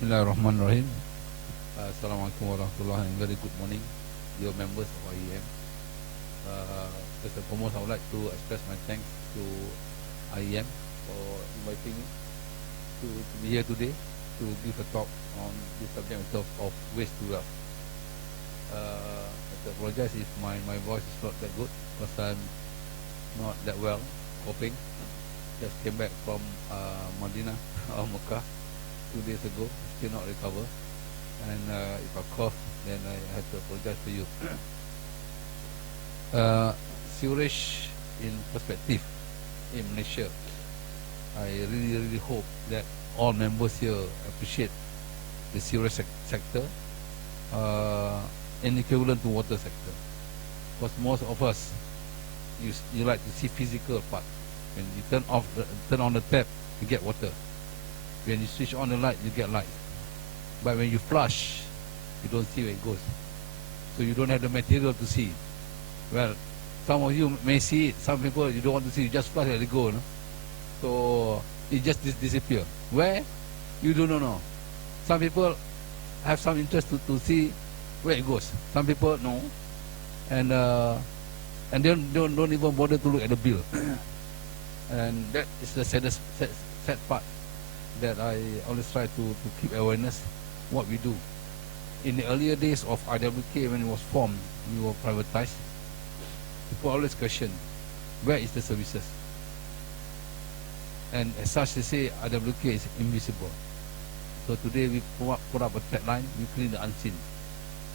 Bismillahirrahmanirrahim. Assalamualaikum warahmatullahi wabarakatuh. Very good morning, dear members of AGM. First and foremost, I would like to express my thanks to AGM for inviting me to be here today to give a talk on this subject of waste to wealth. I apologize if my voice is not that good because I'm not that well coping. Just came back from Madinah or Mecca 2 days ago, still not recover, and if I cough, then I have to apologize to you. Sewerage in perspective in Malaysia, I really hope that all members here appreciate the sewerage sector and equivalent to water sector, because most of us you like to see physical part. When you turn on the tap, you get water. When you switch on the light, you get light. But when you flush, you don't see where it goes. So you don't have the material to see. Well, some of you may see it. Some people you don't want to see. You just flush and let it go. No? So it just disappear. Where? You do not know. Some people have some interest to see where it goes. Some people no, and don't even bother to look at the bill. And that is the sad part that I always try to keep awareness what we do. In the earlier days of IWK, when it was formed, we were privatized. People always question, where is the services? And as such, they say IWK is invisible. So today we put up a tagline, we clean the unseen,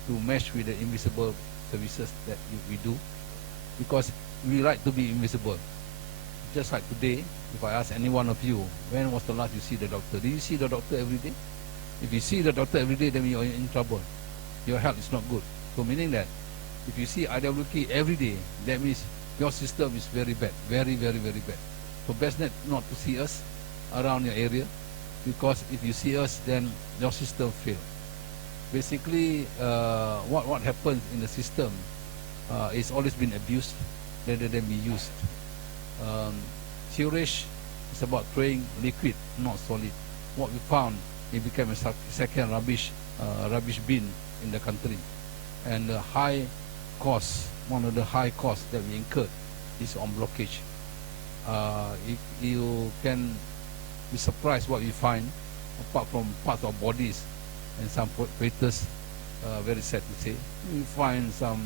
to match with the invisible services that we do, because we like to be invisible. Just like today, if I ask any one of you, when was the last you see the doctor? Do you see the doctor every day? If you see the doctor every day, then you're in trouble. Your health is not good. So meaning that if you see IWK every day, that means your system is very bad, very bad. So best not to see us around your area, because if you see us, then your system fail. Basically, what happens in the system is always been abused rather than be used. Sewerage is about throwing liquid, not solid. What we found, it became a second rubbish bin in the country. And the high cost, one of the high costs that we incurred is on blockage. You can be surprised what we find, apart from parts of bodies and some craters. Very sad to say, we find some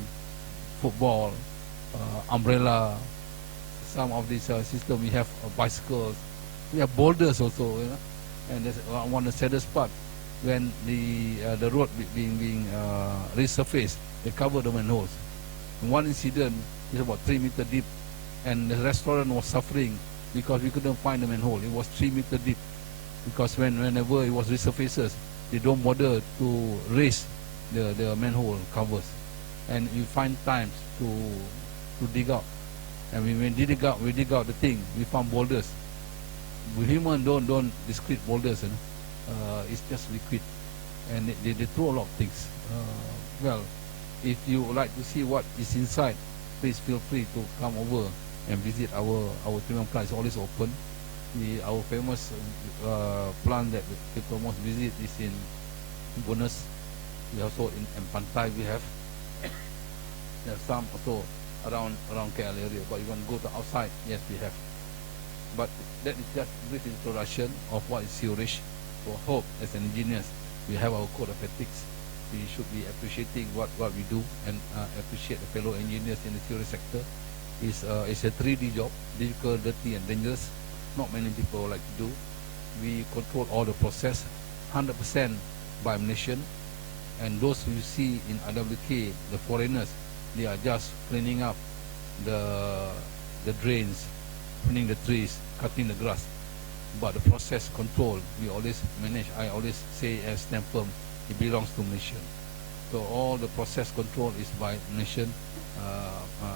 football, umbrella. Some of this system, we have bicycles, we have boulders also, you know? And that's one of the saddest part, when the road being resurfaced, they cover the manholes. And one incident is about 3 meters deep, and the restaurant was suffering because we couldn't find the manhole. It was 3 meters deep, because whenever it was resurfaces, they don't bother to raise the manhole covers, and you find times to dig out. And when we dig out the thing, we found boulders. Human don't discrete boulders, you know? It's just liquid, and they throw a lot of things. Well, if you would like to see what is inside, please feel free to come over and visit our treatment plant. It's always open. Our famous plant that people most visit is in Bonus. We also in Pantai we have. There's some also around KL area, but you want to go to outside, yes, we have. But that is just a brief introduction of what is sewerage. So I hope as an engineers, we have our code of ethics. We should be appreciating what we do, and appreciate the fellow engineers in the sewerage sector. It's a 3D job, difficult, dirty and dangerous. Not many people like to do. We control all the process, 100% by Malaysian. And those who you see in IWK, the foreigners, they are just cleaning up the drains, pruning the trees, cutting the grass. But the process control, we always manage. I always say as stamp firm, it belongs to Malaysian. So all the process control is by Malaysian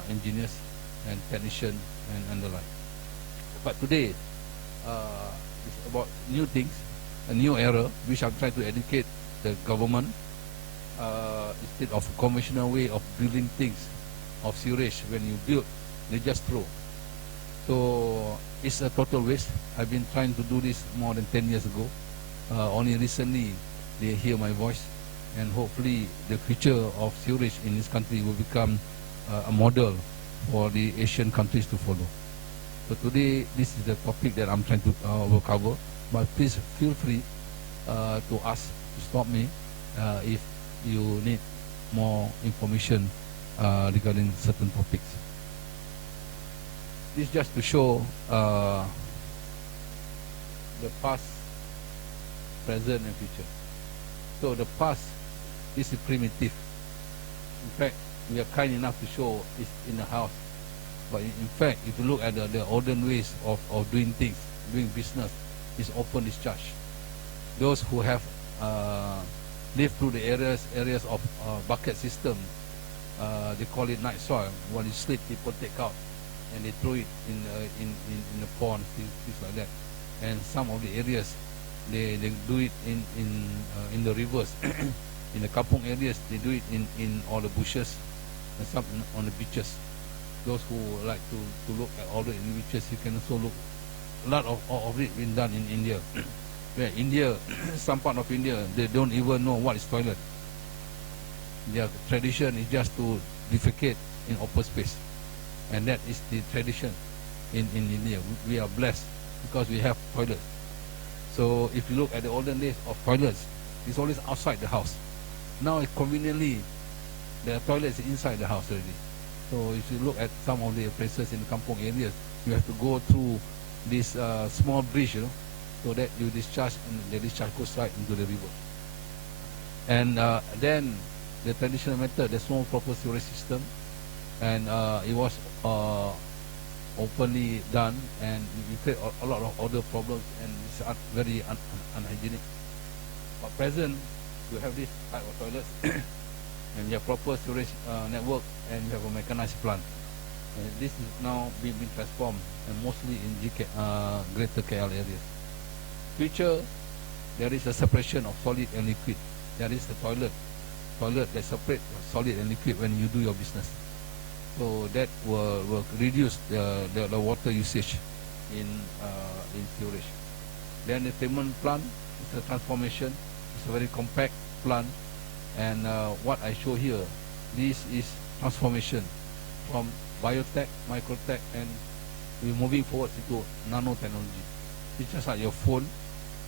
engineers and technicians and the like. But today, it's about new things, a new era, which I'm trying to educate the government. Instead of conventional way of building things, of sewerage, when you build, they just throw. So it's a total waste. I've been trying to do this more than 10 years ago. Only recently they hear my voice, and hopefully the future of sewerage in this country will become a model for the Asian countries to follow. So today, this is the topic that I'm trying to will cover, but please feel free to ask, to stop me if you need more information regarding certain topics. This just to show the past, present and future. So the past, this is primitive. In fact, we are kind enough to show it's in the house. But in fact, if you look at the olden ways of doing things, doing business, is open discharge. Those who have lived through the areas of bucket system, they call it night soil. When you sleep, people take out and they throw it in the pond, things like that. And some of the areas, they do it in the rivers. In the kampung areas, they do it in all the bushes, and some on the beaches. Those who like to look at all the beaches, you can also look. A lot of it been done in India. Where India, some part of India, they don't even know what is toilet. Their tradition is just to defecate in open space, and that is the tradition in India. We are blessed because we have toilets. So if you look at the olden days of toilets, it's always outside the house. Now conveniently, the toilet is inside the house already. So if you look at some of the places in the kampung areas, you have to go through this small bridge, so that you discharge, and the discharge goes right into the river. And then the traditional method, there's no proper sewerage system, and it was openly done, and you create a lot of other problems, and it's very unhygienic. But present, you have this type of toilets, and you have proper sewerage network, and you have a mechanized plant. And this is now being transformed, and mostly in greater KL areas. Future, there is a separation of solid and liquid. There is the toilet that separates solid and liquid when you do your business. So that will reduce the water usage in sewerage. Then the treatment plant is a transformation. It's a very compact plant, and what I show here, this is transformation from biotech, microtech, and we're moving forward into nanotechnology. It's just like your phone.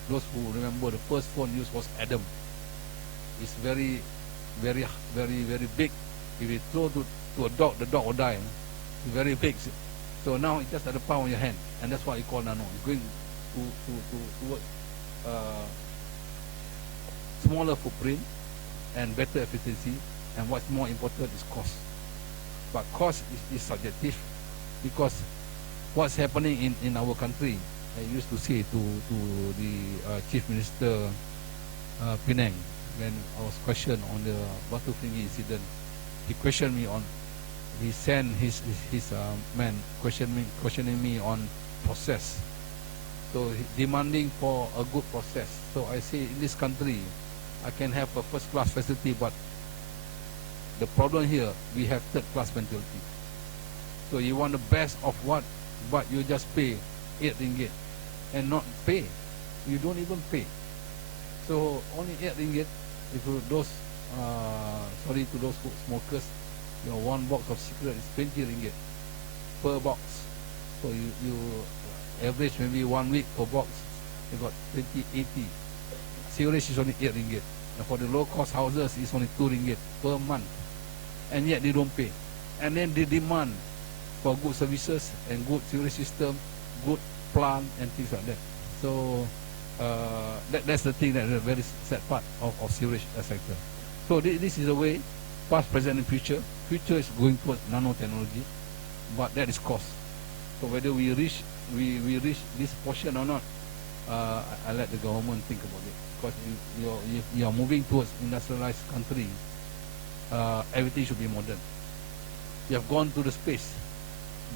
Those who remember, the first phone used was Adam. It's very, very, very, very big. If you throw to a dog, the dog will die. It's very big. So now it's just at the palm of your hand, and that's what you call nano. It's going towards smaller footprint and better efficiency. And what's more important is cost. But cost is subjective, because what's happening in our country, I used to say to the Chief Minister Penang, when I was questioned on the Batu Tinggi incident. He questioned me on, he sent his man questioning me on process. So demanding for a good process. So I say, in this country, I can have a first-class facility, but the problem here, we have third-class mentality. So you want the best of what, but you just pay 8 ringgit and not pay. You don't even pay. So only 8 ringgit. If you, those, sorry to those smokers, your one box of cigarette is 20 ringgit per box. So you average maybe 1 week per box, you got 20, 80. Sewerage is only 8 ringgit. And for the low-cost houses, it's only 2 ringgit per month. And yet they don't pay. And then they demand for good services and good sewerage system, good plant and things like that. So that's the thing, that is a very sad part of sewerage sector. So this is a way, past, present and future. Future is going towards nanotechnology, but that is cost. So whether we reach this portion or not, I let the government think about it. Because you are moving towards industrialized country, everything should be modern. We have gone to the space,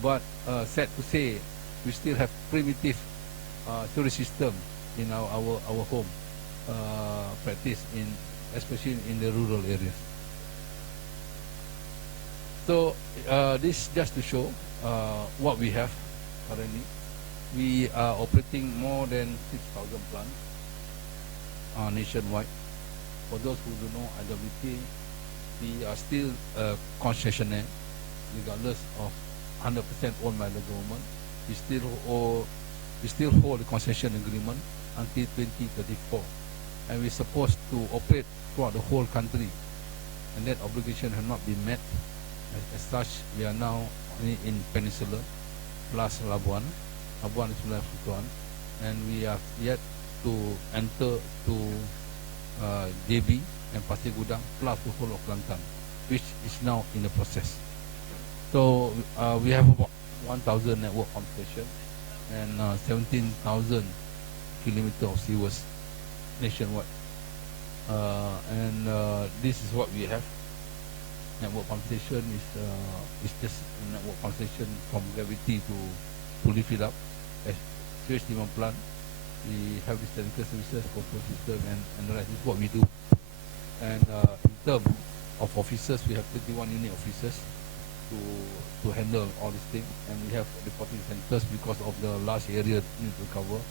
but sad to say, we still have primitive sewerage system in our home practice, especially in the rural areas. So this just to show what we have currently. We are operating more than 6,000 plants nationwide. For those who don't know, IWK, we are still a concessionaire, regardless of 100% owned by the government. We still hold the concession agreement until 2034, and we're supposed to operate throughout the whole country, and that obligation has not been met. As such, we are now only in Peninsula plus Labuan. Labuan is left to one, and we have yet to enter to JB and Pasir Gudang plus the whole of Kelantan, which is now in the process. So we have about 1,000 network pump stations and 17,000 kilometers of sewers nationwide. This is what we have. Network pump station is just a network pump station from gravity to lift it up. As sewage treatment plant, we have this technical services, control system, and the rest is what we do. And in terms of officers, we have 21 unit officers to handle all these things, and we have reporting centers because of the large area need to cover.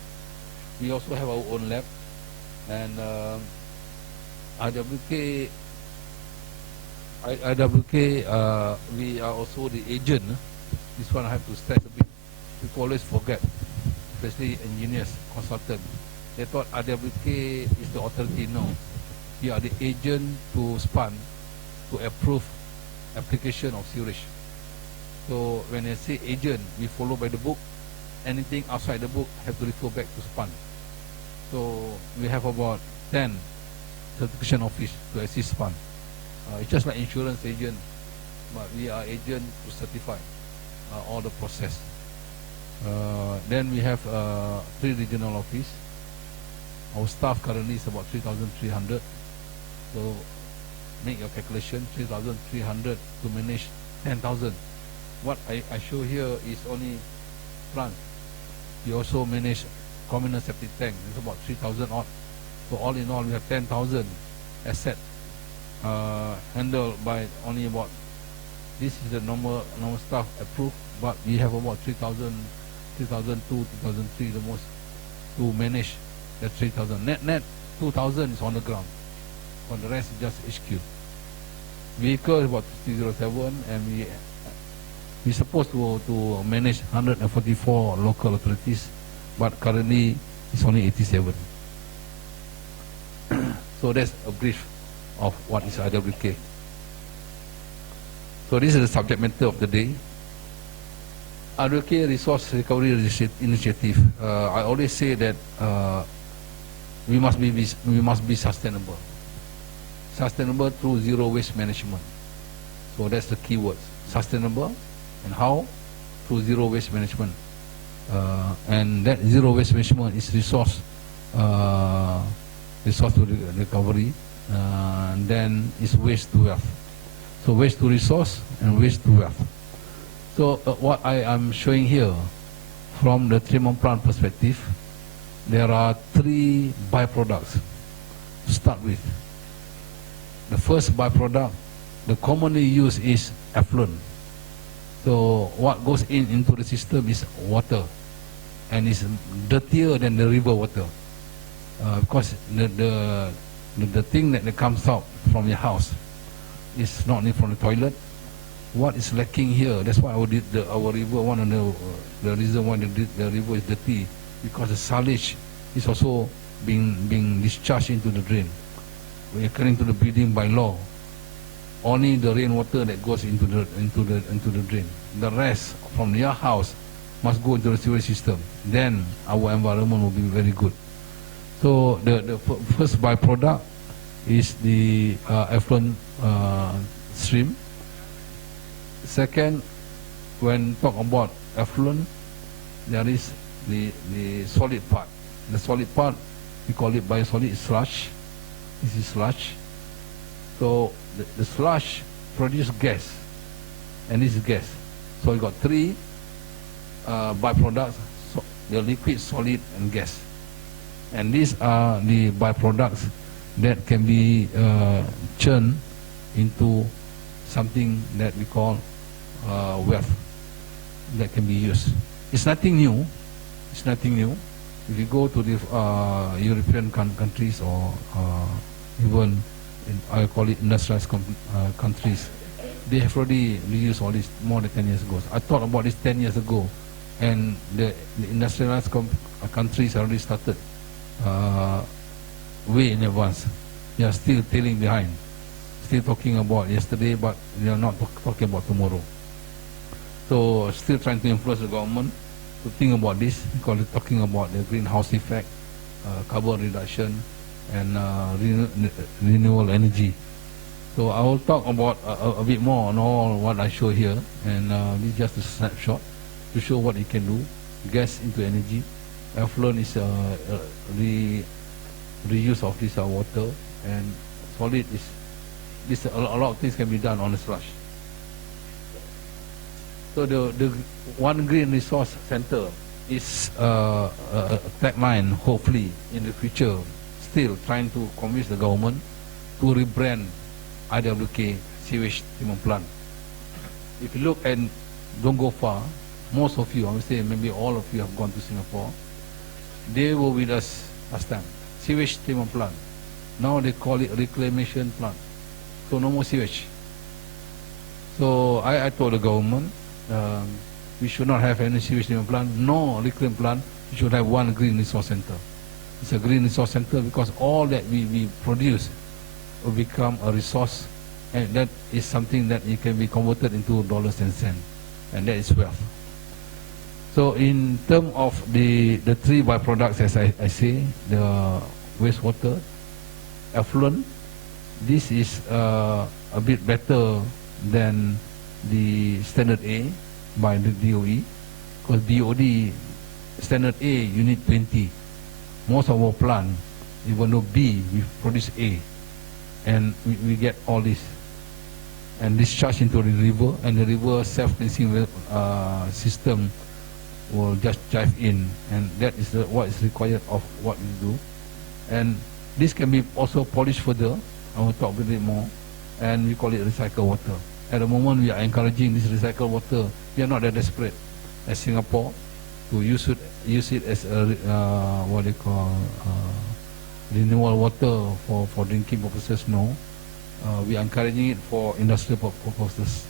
We also have our own lab, and IWK, we are also the agent. This one I have to stress a bit. People always forget, especially engineers, consultants. They thought IWK is the authority. No, we are the agent to SPAN to approve application of sewerage. So when I say agent, we follow by the book. Anything outside the book have to refer back to SPAN. So we have about 10 certification office to assist SPAN. It's just like insurance agent, but we are agent to certify all the process. Then we have 3 regional office. Our staff currently is about 3,300. So make your calculation, 3,300 to manage 10,000. What I show here is only plant. We also manage communal septic tank. It's about 3,000 odd. So all in all, we have 10,000 asset handled by only about. This is the normal staff approved, but we have about 3,000, 3,002, 3,003 the most to manage that 3,000. Net 2,000 is on the ground. For the rest is just HQ. Vehicle is about 307, and we supposed to manage 144 local authorities, but currently it's only 87. So that's a brief of what is IWK. So this is the subject matter of the day. IWK Resource Recovery Initiative. I always say that we must be sustainable. Sustainable through zero waste management. So that's the key words. Sustainable, and how? Through zero waste management. And that zero waste management is resource recovery. And then is waste to wealth. So waste to resource and waste to wealth. So what I am showing here, from the treatment plant perspective, there are 3 byproducts to start with. The first byproduct, the commonly used, is effluent. So what goes into the system is water, and is dirtier than the river water, because the thing that comes out from your house is not only from the toilet. What is lacking here? That's why our river, one of the reason why the river is dirty, because the silage is also being discharged into the drain. According to the building by law, only the rainwater that goes into the drain. The rest from your house must go into the sewage system. Then our environment will be very good. So the first byproduct is the effluent stream. Second, when talk about effluent, there is the solid part. The solid part, we call it biosolids, sludge. This is sludge. So the sludge produces gas, and this is gas. So we got 3 byproducts: the liquid, solid, and gas. And these are the byproducts that can be churned into something that we call wealth that can be used. It's nothing new. It's nothing new. If you go to the European countries or even in, I call it industrialized countries, they have already reused all this more than 10 years ago. I thought about this 10 years ago, and the industrialized countries already started way in advance. They are still tailing behind, still talking about yesterday, but they are not talking about tomorrow. So still trying to influence the government to think about this, because they're talking about the greenhouse effect, carbon reduction, and renewable energy. So I will talk about a bit more on all what I show here, and this is just a snapshot to show what it can do. Gas into energy, effluent is reuse of this water, and solid is this. A lot of things can be done on the sludge. So the one green resource center is a tagline, hopefully in the future, still trying to convince the government to rebrand IWK sewage treatment plant. If you look and don't go far, most of you, I would say maybe all of you have gone to Singapore. They were with us last time. Sewage treatment plant. Now they call it reclamation plant. So no more sewage. So I told the government, we should not have any sewage treatment plant, no reclaim plant. We should have one green resource center. It's a green resource center because all that we produce will become a resource, and that is something that it can be converted into dollars and cents, and that is wealth. So in terms of the three byproducts, as I say, the wastewater, effluent, this is a bit better than the standard A by the DOE, because BOD standard A you need 20. Most of our plant, even though B, we produce A, and we get all this and discharge into the river, and the river self-cleansing system will just dive in, and that is what is required of what we do. And this can be also polished further. I will talk a bit more, and we call it recycled water. At the moment, we are encouraging this recycled water. We are not that desperate as Singapore to use it as a what they call renewable water for drinking purposes. No, we are encouraging it for industrial purposes.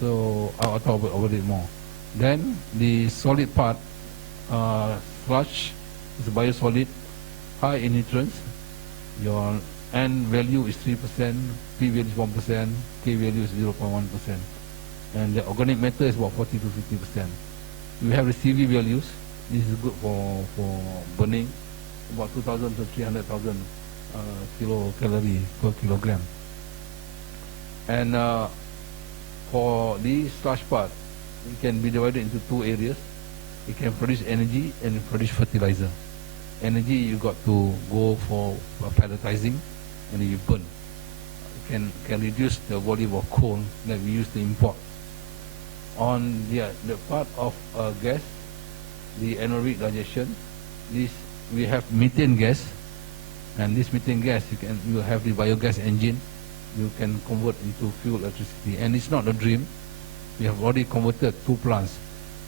So I'll talk about it more. Then the solid part, sludge is a biosolid, high in nutrients. Your N value is 3%, P value is 1%, K value is 0.1%, and the organic matter is about 40 to 50%. We have the CV values. This is good for burning, about 2,000 to 300,000 kilocalorie per kilogram. And for the sludge part, it can be divided into two areas. It can produce energy and produce fertilizer. Energy, you got to go for pelletizing, and you burn. It can reduce the volume of coal that we use to import. On the part of gas, the anaerobic digestion, this we have methane gas, and this methane gas you have the biogas engine, you can convert into fuel electricity, and it's not a dream. We have already converted 2 plants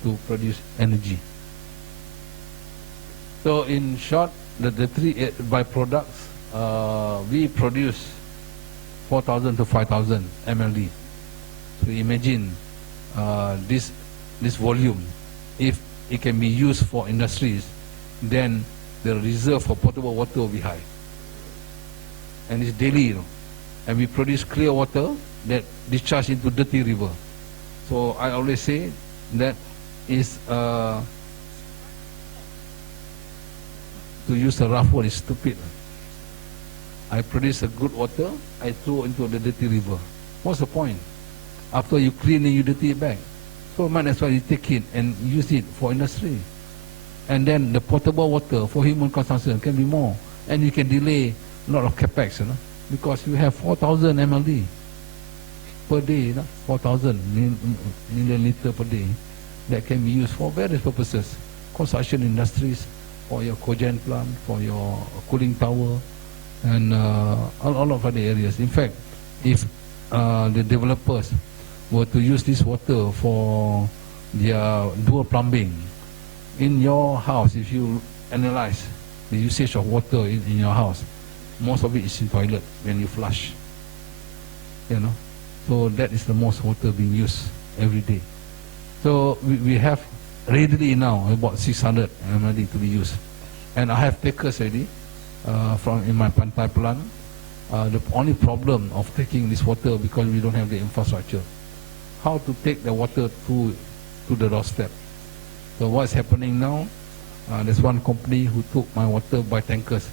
to produce energy. So in short, the 3 byproducts, we produce 4,000 to 5,000 MLD. So imagine this volume. If it can be used for industries, then the reserve for potable water will be high. And it's daily, and we produce clear water that discharge into dirty river. So I always say that is to use a rough word is stupid. I produce a good water, I throw into the dirty river. What's the point? After you clean it, you dirty it back. So might as well you take it and use it for industry. And then the potable water for human consumption can be more. And you can delay a lot of capex, because you have 4,000 MLD per day, 4,000 million liter per day that can be used for various purposes. Construction industries, for your cogen plant, for your cooling tower, and all of other areas. In fact, if the developers were to use this water for their dual plumbing, in your house, if you analyze the usage of water in your house, most of it is in toilet when you flush. You know, so that is the most water being used every day. So we have readily now about 600 ml to be used, and I have takers already from in my Pantai plant. The only problem of taking this water because we don't have the infrastructure. How to take the water to the doorstep? So what's happening now? There's one company who took my water by tankers.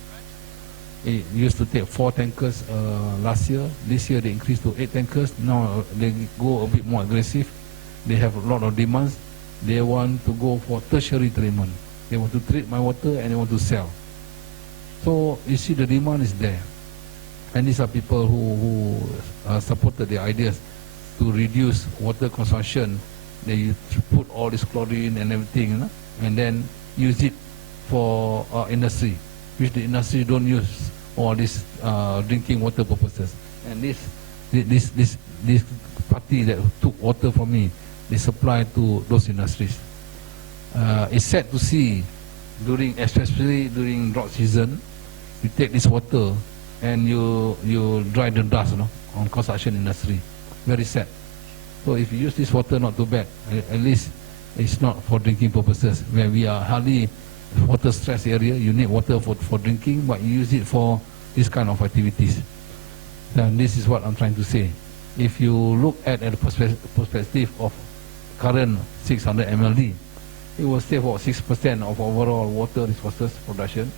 It used to take 4 tankers last year. This year they increased to 8 tankers. Now they go a bit more aggressive. They have a lot of demands. They want to go for tertiary treatment. They want to treat my water and they want to sell. So you see the demand is there. And these are people who supported the ideas to reduce water consumption. They put all this chlorine and everything, you know, and then use it for industry, which the industry don't use all this drinking water purposes. And this party that took water from me, they supply to those industries. It's sad to see, especially during drought season, you take this water and you dry the dust, you know, on construction industry. Very sad. So if you use this water, not too bad. At least it's not for drinking purposes. Where we are hardly water stress area, you need water for drinking, but you use it for this kind of activities. And this is what I'm trying to say. If you look at the perspective of current 600 mld, it will save about 6% of overall water resources production,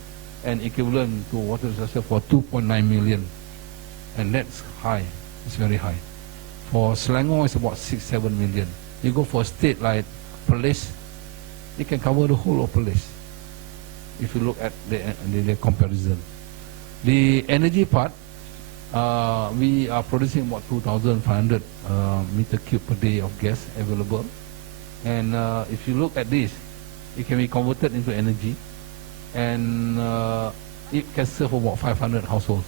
and equivalent to water resources for 2.9 million. And that's high. It's very high. For Selangor, it's about 6-7 million. You go for a state like Perlis, it can cover the whole of Perlis, if you look at the comparison. The energy part, we are producing about 2,500 meter cube per day of gas available. And if you look at this, it can be converted into energy, and it can serve about 500 households.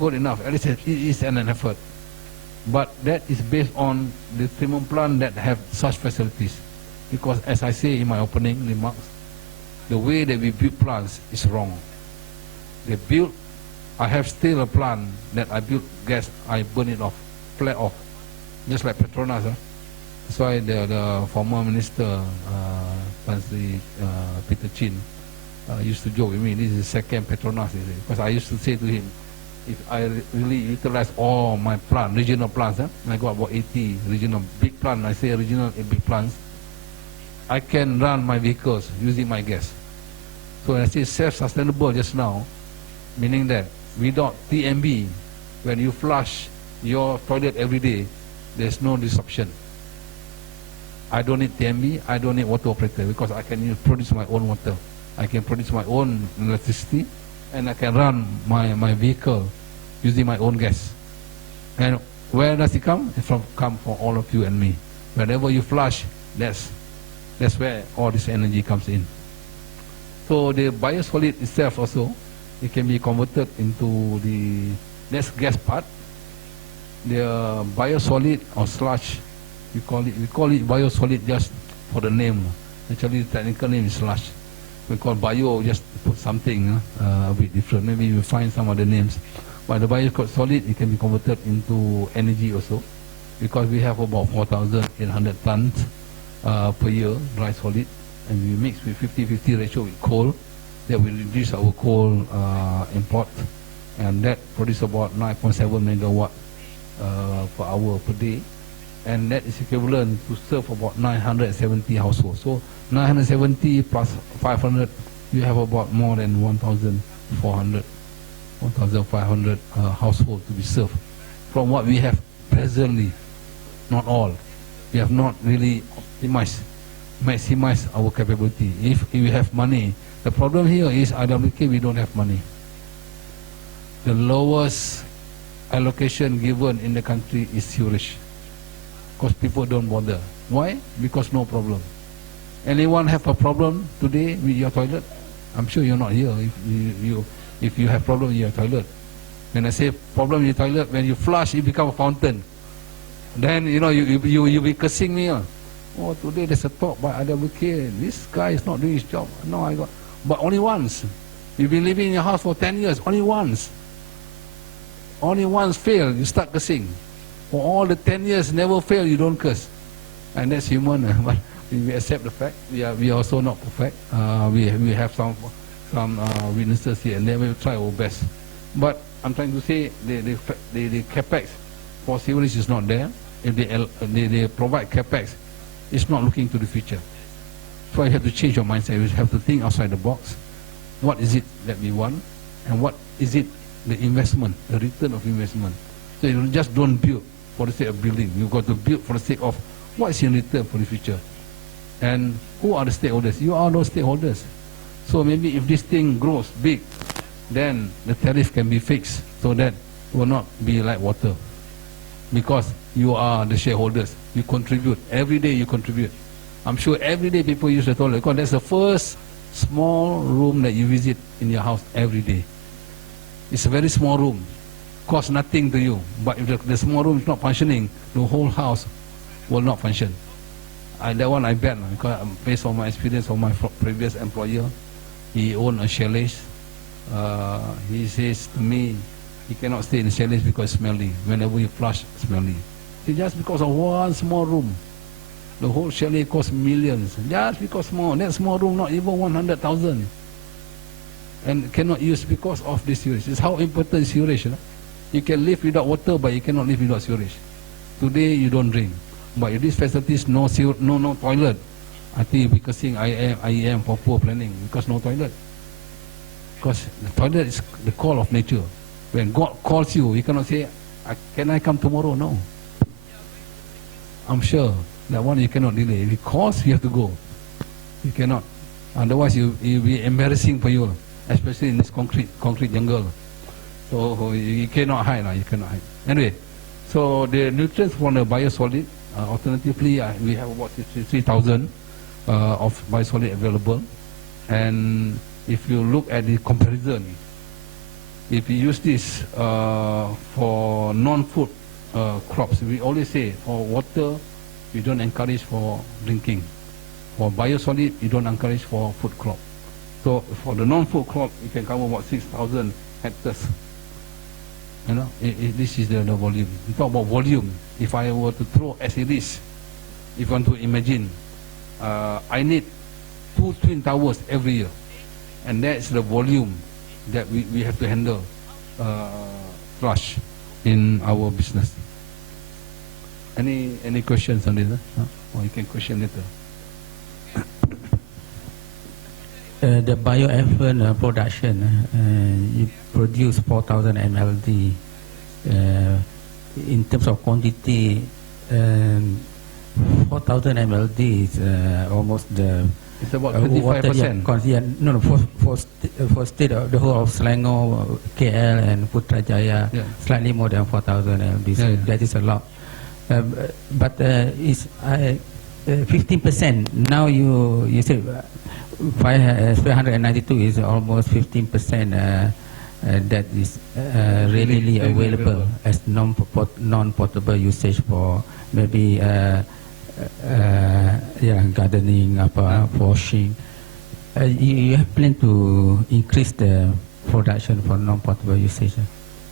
Good enough. At least it is an effort. But that is based on the treatment plant that have such facilities. Because as I say in my opening remarks, the way that we build plants is wrong. I have still a plant that I built gas, I burn it off, flat off, just like Petronas. That's why the former minister, Peter Chin, used to joke with me, this is the second Petronas, because I used to say to him, if I really utilize all my plant, regional plants, I got about 80 regional big plants, I say regional big plants, I can run my vehicles using my gas. So when I say self-sustainable just now, meaning that without TMB, when you flush your toilet every day, there's no disruption. I don't need TMB, I don't need water operator, because I can produce my own water. I can produce my own electricity, and I can run my vehicle using my own gas. And where does it come? It come from all of you and me. Whenever you flush, that's where all this energy comes in. So the biosolid itself also, it can be converted into that's gas part. The biosolid or sludge, we call it biosolid just for the name. Actually, the technical name is sludge. We call bio just to put something a bit different. Maybe you find some other names. But the biosolid, it can be converted into energy also, because we have about 4,800 tons per year dry solid, and we mix with 50-50 ratio with coal. That will reduce our coal import, and that produces about 9.7 megawatt per hour per day, and that is equivalent to serve about 970 households. So 970 plus 500, you have about more than 1,500 households to be served from what we have presently. Not all. We have not really maximize our capability. If we have money, the problem here is IWK, we don't have money. The lowest allocation given in the country is sewerage, because people don't bother. Why? Because no problem. Anyone have a problem today with your toilet? I'm sure you're not here if you have problem with your toilet. When I say problem with your toilet, when you flush, it becomes a fountain. Then you be cursing me. Oh, today there's a talk by IWK. This guy is not doing his job. No, but only once. You've been living in your house for 10 years, only once. Only once fail, you start cursing. For all the 10 years, never fail, you don't curse. And that's human, but we accept the fact. We are also not perfect. We have some weaknesses here, and then we try our best. But I'm trying to say the capex for sewerage is not there. If they provide capex, it's not looking to the future. So you have to change your mindset. You have to think outside the box. What is it that we want, and what is it the investment, the return of investment? So you just don't build for the sake of building. You've got to build for the sake of what is in return for the future. And who are the stakeholders? You are those stakeholders. So maybe if this thing grows big, then the tariff can be fixed so that it will not be like water. Because you are the shareholders. You contribute. Every day you contribute. I'm sure every day people use the toilet because that's the first small room that you visit in your house every day. It's a very small room. Costs nothing to you. But if the small room is not functioning, the whole house will not function. That one I bet, because based on my experience of my previous employer, he owned a chalet. He says to me, he cannot stay in the chalet because it's smelly. Whenever you flush, smelly. See, just because of one small room, the whole chalet costs millions. Just because that small room, not even 100,000. And cannot use because of this sewerage. It's how important is sewerage. You can live without water, but you cannot live without sewerage. Today you don't drink. But if these facilities no toilet, I think you'll be cursing IEM for poor planning because no toilet. Because the toilet is the call of nature. When God calls you, you cannot say, can I come tomorrow? No. I'm sure that one you cannot delay. If He calls, you have to go. You cannot. Otherwise, it'll be embarrassing for you, especially in this concrete jungle. So you cannot hide. You cannot hide. Anyway, so the nutrients from the biosolid, alternatively, we have about 63,000 of biosolid available. And if you look at the comparison, if you use this for non-food crops, we always say for water, you don't encourage for drinking. For biosolid, you don't encourage for food crop. So for the non-food crop, you can cover about 6,000 hectares. You know, this is the volume. We talk about volume. If I were to throw as it is, if you want to imagine, I need 2 twin towers every year. And that's the volume that we have to handle flush in our business. Any questions on this? Or you can question later. The bioeffluent production, you produce 4,000 mld. In terms of quantity, 4,000 mld is almost the it's about 25%. For state of the whole of Selangor, KL and Putrajaya, slightly more than 4,000 mld. So that is a lot. But it's 15%. Now you say 592 is almost 15%. That is readily available as non-portable usage for maybe gardening, washing. You have planned to increase the production for non-portable usage?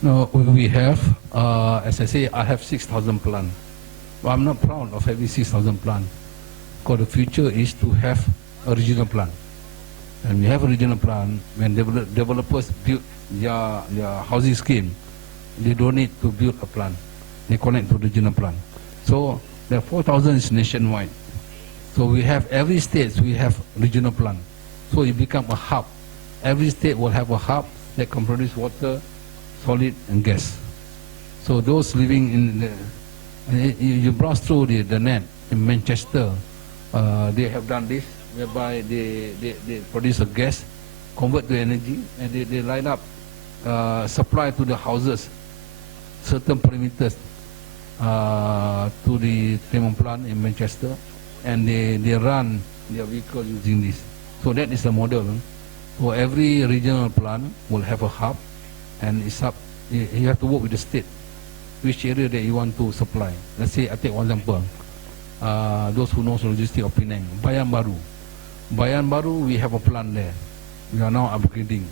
No, we have. As I say, I have 6,000 plants. But I'm not proud of having 6,000 plants. Because the future is to have a regional plan. And we have a regional plan. When developers build their housing scheme, they don't need to build a plan. They connect to the regional plan. So the 4,000 is nationwide. So we have every state, we have regional plan. So it becomes a hub. Every state will have a hub that can produce water, solid and gas. So those living in the, you browse through the net in Manchester, they have done this, whereby they produce a gas, convert to energy, and they line up supply to the houses, certain perimeters to the treatment plant in Manchester, and they run their vehicle using this. So that is the model. So every regional plant will have a hub, and it's up. You have to work with the state, which area that you want to supply. Let's say I take one example. Those who know logistics of Penang, Bayan Baru. Bayan Baru, we have a plant there. We are now upgrading.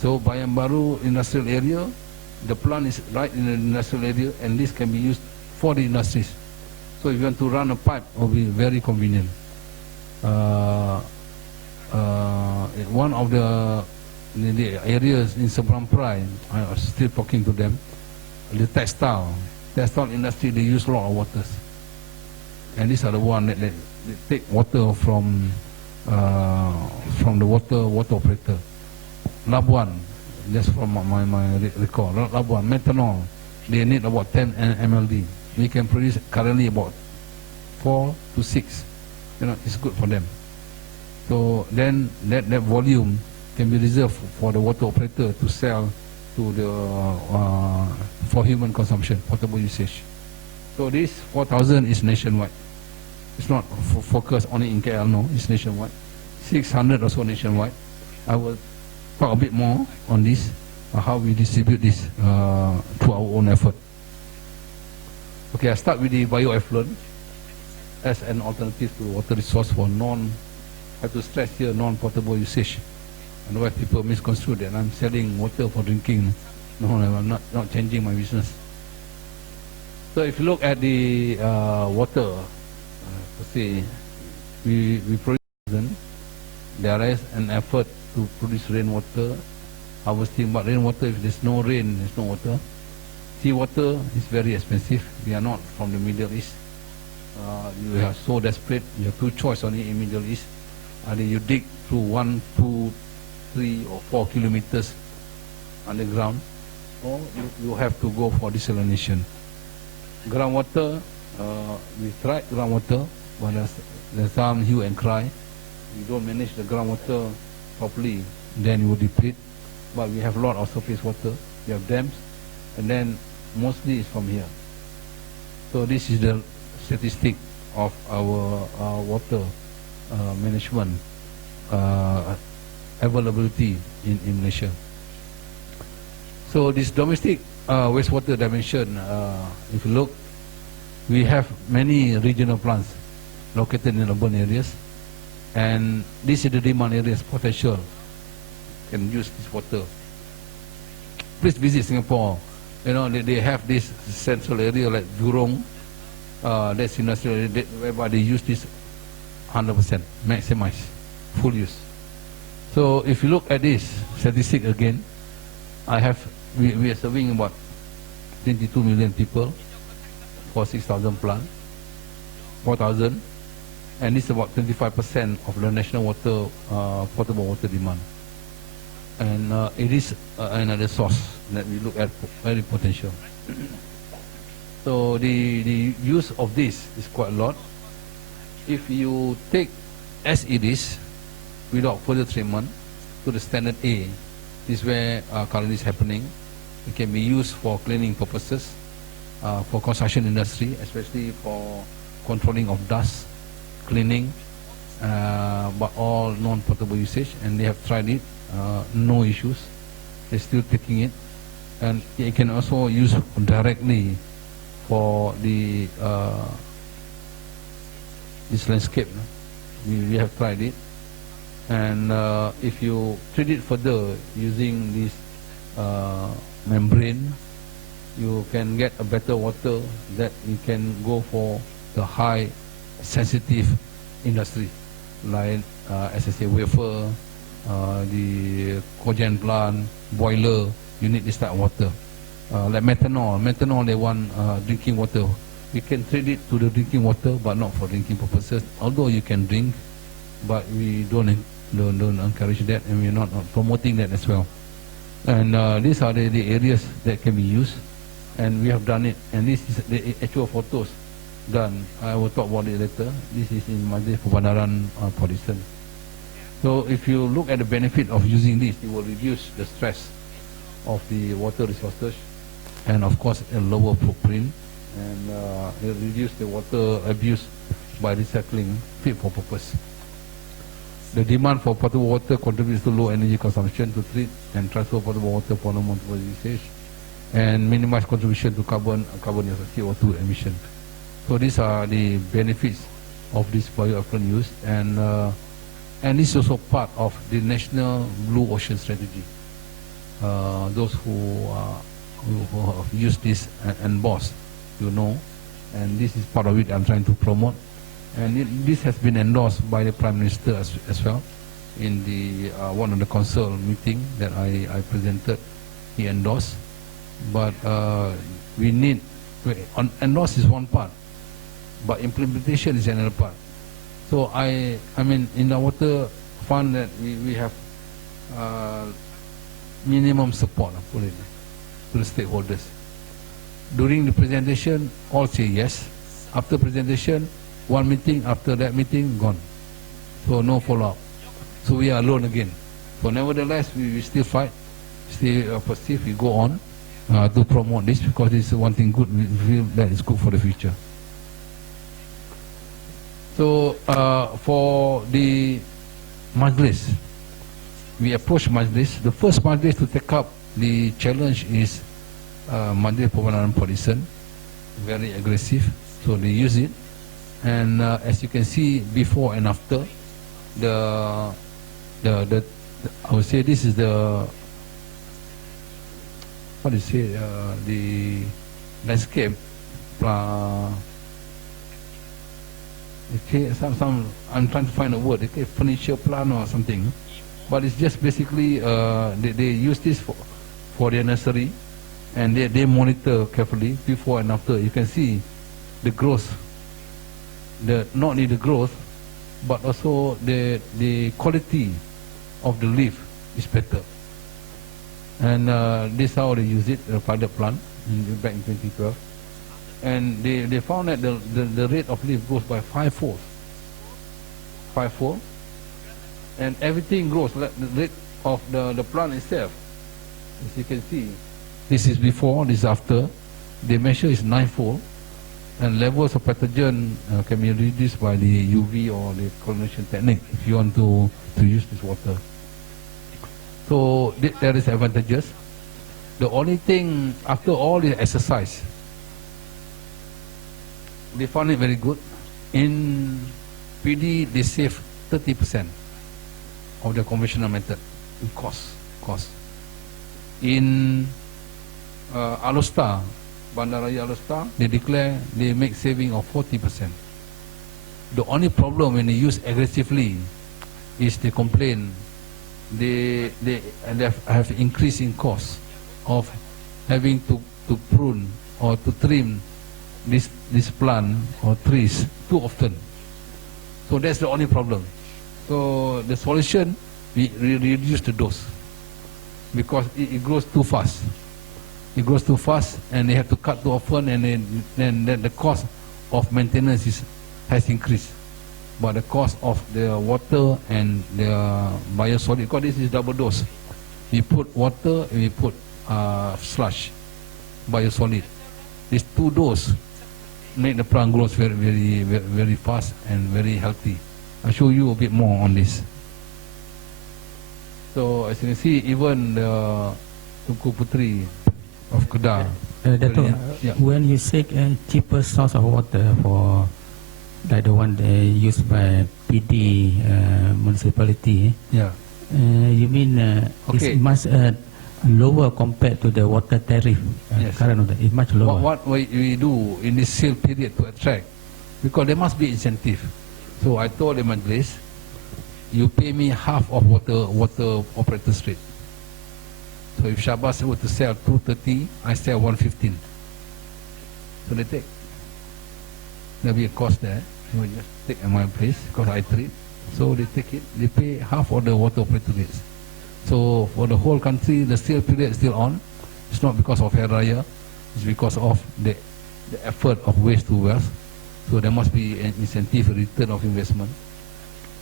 So Bayan Baru industrial area, the plant is right in the industrial area, and this can be used for the industries. So if you want to run a pipe, it will be very convenient. One of the areas in Seberang Perai, I was still talking to them, the textile industry, they use a lot of waters. And these are the ones that they take water from the water operator. Labuan, that's from my recall. Labuan, methanol, they need about 10 mld. We can produce currently about 4 to 6. It's good for them. So then that volume can be reserved for the water operator to sell to the for human consumption, potable usage. So this 4,000 is nationwide. It's not focused only in KL, no, it's nationwide. 600 or so nationwide. I will talk a bit more on this, how we distribute this through our own effort. Okay, I start with the bioeffluent as an alternative to water resource for I have to stress here, non-potable usage. Otherwise people misconstrue that I'm selling water for drinking. No, I'm not changing my business. So if you look at the water, see, we produce, there is an effort to produce rainwater, harvesting, but rainwater, if there's no rain, there's no water. Seawater is very expensive. We are not from the Middle East. You are so desperate, you have two choices only in Middle East. Either you dig through 1, 2, 3 or 4 kilometers underground, or you have to go for desalination. Groundwater, we tried groundwater, but there's some hue and cry. You don't manage the groundwater properly, then you will deplete. But we have a lot of surface water, we have dams, and then mostly it's from here. So this is the statistic of our water management availability in Malaysia. So this domestic wastewater dimension, if you look, we have many regional plants located in urban areas, and this is the demand areas potential can use this water. Please visit Singapore. They have this central area like Jurong, that's industrial area, whereby they use this 100%, maximize, full use. So if you look at this statistic again, we are serving about 22 million people for 6,000 plants, 4,000, and this is about 25% of the national water, potable water demand. And it is another source that we look at very potential. So the use of this is quite a lot. If you take as it is, without further treatment, to the standard A, this is where currently is happening. It can be used for cleaning purposes, for construction industry, especially for controlling of dust, cleaning, but all non-potable usage, and they have tried it, no issues. They're still taking it, and it can also use directly for the this landscape. We have tried it, and if you treat it further using this membrane, you can get a better water that you can go for the high sensitive industry, like as I say, wafer, the cogen plant, boiler. You need this type of water. Like methanol they want drinking water. We can treat it to the drinking water, but not for drinking purposes. Although you can drink, but we don't encourage that, and we're not promoting that as well. And these are the areas that can be used, and we have done it. And this is the actual photos done. I will talk about it later. This is in Majlis Perbandaran Polisen. So if you look at the benefit of using this, it will reduce the stress of the water resources, and of course a lower footprint, and it reduce the water abuse by recycling, fit for purpose. The demand for potable water contributes to low energy consumption to treat and transfer potable water for non-potable usage, and minimize contribution to carbon CO2 emission. So these are the benefits of this bioeffluent use, and this is also part of the National Blue Ocean Strategy. Those who have used this and boss, you know, and this is part of it I'm trying to promote. And this has been endorsed by the Prime Minister as well in the one of the council meeting that I presented. He endorsed, but we need endorse is one part, but implementation is another part. So I mean, in the water fund that we have minimum support put it to the stakeholders. During the presentation, all say yes. After presentation, one meeting, after that meeting, gone. So no follow-up. So we are alone again. So nevertheless, we still fight, still persist, we go on to promote this, because this is one thing good, we feel that is good for the future. So for the Majlis, we approach Majlis. The first Majlis to take up the challenge is Majlis Permanent Pollution, very aggressive, so they use it. And as you can see, before and after, the I would say this is the, what do you say, the landscape. Okay, I'm trying to find a word. Okay, furniture plan or something, but it's just basically they use this for their nursery, and they monitor carefully before and after. You can see the growth, not only the growth, but also the quality of the leaf is better. And this is how they use it, the pilot plant back in 2012. And they found that the rate of leaf goes by fivefold, and everything grows. The rate of the plant itself, as you can see, this is before, this is after. The measure is ninefold, and levels of pathogen can be reduced by the UV or the chlorination technique if you want to use this water. So there is advantages. The only thing, after all the exercise, they found it very good. In PD, they save 30% of the conventional method in cost. In Alostar, Bandaraya Alostar, they declare they make saving of 40%. The only problem when they use aggressively is they complain they have increase in cost of having to prune or to trim this plant or trees too often. So that's the only problem. So the solution, we reduce the dose, because it grows too fast. It grows too fast, and they have to cut too often, and then the cost of maintenance has increased. But the cost of the water and the biosolid, because this is double dose. We put water and we put sludge, biosolid. These two doses make the plant grow very fast and very healthy. I'll show you a bit more on this. So as you can see, even the Tunku Putri of Kedah. Dato', when you seek a cheaper source of water for like the one used by PD municipality, you mean it's much lower compared to the water tariff? Current it's much lower. What we do in this sale period to attract, because there must be incentive. So I told the Majlis, you pay me half of water operator's rate. So if Shabas were to sell 230, I sell 115. So they take. There'll be a cost there. You will just take at my place because I treat. So they take it. They pay half of the water operator rates. So for the whole country, the sale period is still on. It's not because of Hari Raya. It's because of the effort of waste to wealth. So there must be an incentive, a return of investment.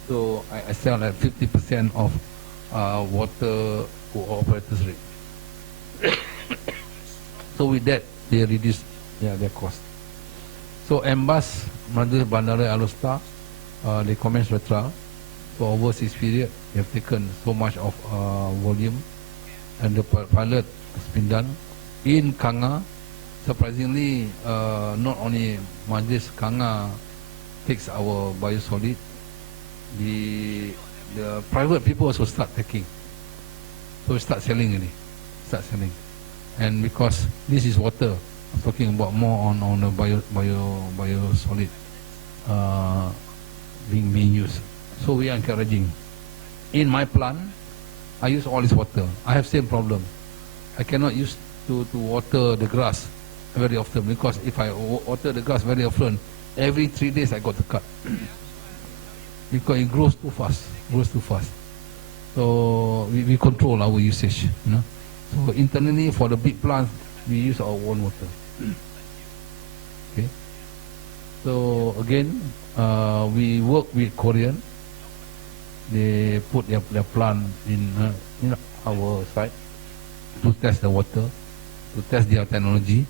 So I sell at 50% of water operators rate. So with that, they reduce their cost. So Embas, Majlis Bandara Alostar, they commence the trial. For over 6 period, they have taken so much of volume, and the pilot has been done. In Kanga, surprisingly, not only Majlis Kanga takes our biosolid, the private people also start taking. So we start selling already. start selling. And because this is water, I'm talking about more on the biosolid being used. So we are encouraging. In my plant, I use all this water. I have same problem. I cannot use to water the grass very often, because if I water the grass very often, every 3 days I got to cut because it grows too fast. So we control our usage. So internally for the big plants, we use our own water. Okay. So again, we work with Korean. They put their plant in our site to test the water, to test their technology.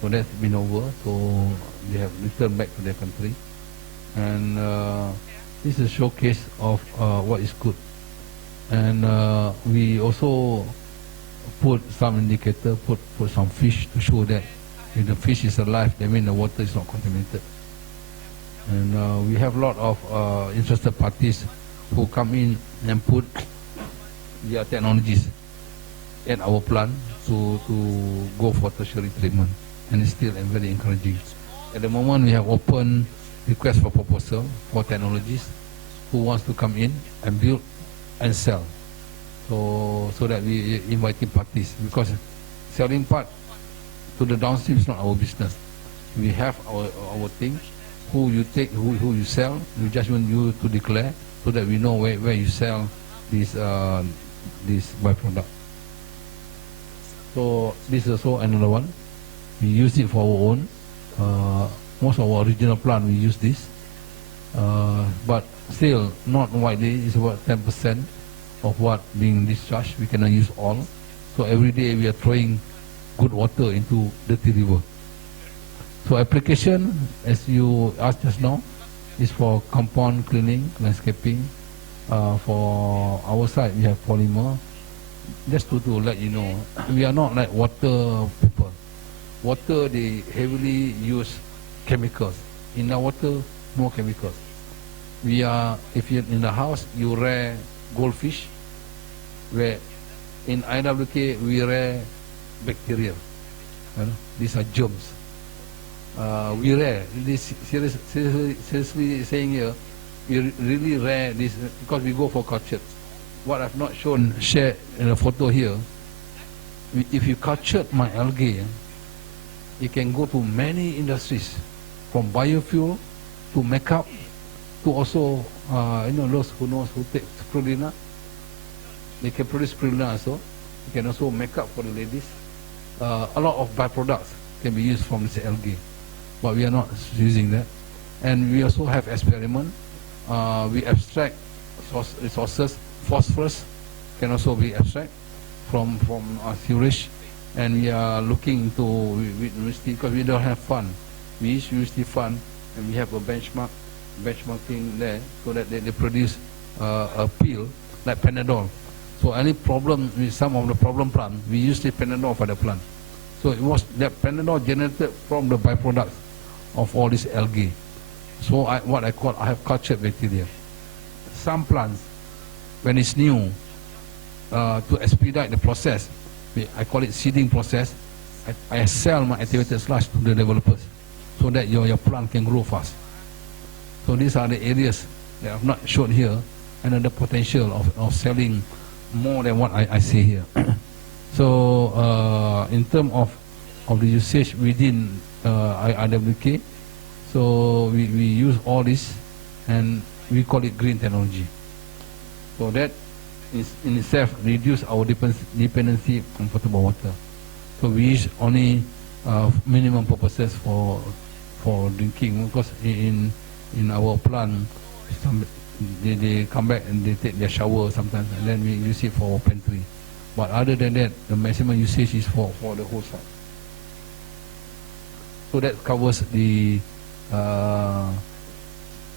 So that's been over. So they have returned back to their country, and this is a showcase of what is good. And we also put some indicator, put some fish to show that if the fish is alive, that means the water is not contaminated. And we have a lot of interested parties who come in and put their technologies at our plant to go for tertiary treatment, and it's still very encouraging. At the moment, we have open request for proposal for technologies who wants to come in and build and sell. So that we inviting parties, because selling part to the downstream is not our business. We have our thing. Who you take, who you sell, we just want you to declare so that we know where you sell this byproduct. So this is also another one. We use it for our own. Most of our original plant we use this, but still not widely. It's about 10% of what being discharged. We cannot use all. So every day we are throwing good water into dirty river. So application, as you asked just now, is for compound cleaning, landscaping. For our side, we have polymer. Just to let you know, we are not like water people. Water, they heavily use chemicals. In our water, no chemicals. We are, if you're in the house, you rear goldfish, where in IWK, we rear bacteria. These are germs. We rare this, seriously saying here, we really rare this because we go for culture. What I've not shared in a photo here, if you cultured my algae, it can go to many industries, from biofuel to makeup to also those who take spirulina, they can produce spirulina also. You can also make up for the ladies. A lot of byproducts can be used from this algae, but we are not using that. And we also have experiment. We abstract resources. Phosphorus can also be abstract from sewerage, and we are looking to with university, because we don't have fund. We use university fund, and we have a benchmarking there, so that they produce a pill like Panadol. So any problem with some of the problem plant, we use the Panadol for the plant. So it was that Panadol generated from the byproducts of all this algae. So I have cultured bacteria. Some plants, when it's new, to expedite the process, I call it seeding process, I sell my activated sludge to the developers so that your plant can grow fast. So these are the areas that I've not shown here, and the potential of selling more than what I say here. So in terms of the usage within IWK, so we use all this, and we call it green technology. So that is in itself reduce our dependency on potable water. So we use only minimum purposes for drinking, because in our plant, they come back and they take their shower sometimes, and then we use it for our pantry. But other than that, the maximum usage is for the whole site. So that covers the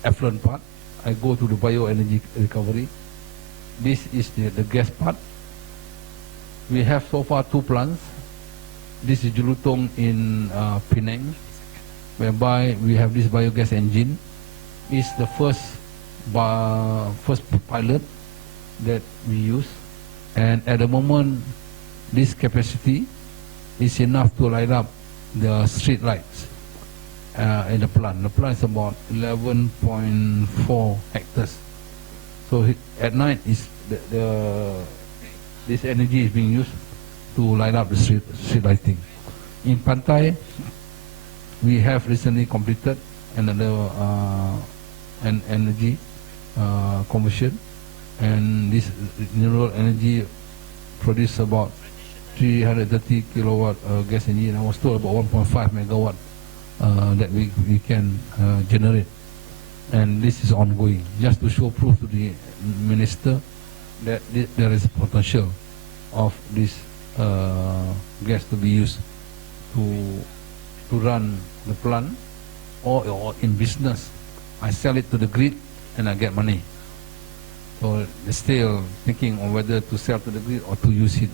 effluent part. I go to the bioenergy recovery. This is the gas part. We have so far 2 plants. This is Jelutong in Penang, whereby we have this biogas engine. It's the first pilot that we use, and at the moment this capacity is enough to light up the street lights in the plant. The plant is about 11.4 hectares. So at night, this energy is being used to light up the street lighting. In Pantai, we have recently completed another an energy conversion, and this renewable energy produce about 330 kilowatt gas engine. I was told about 1.5 megawatt that we can generate, and this is ongoing, just to show proof to the minister that there is potential of this gas to be used to run the plant, or in business. I sell it to the grid and I get money. So they're still thinking on whether to sell to the grid or to use it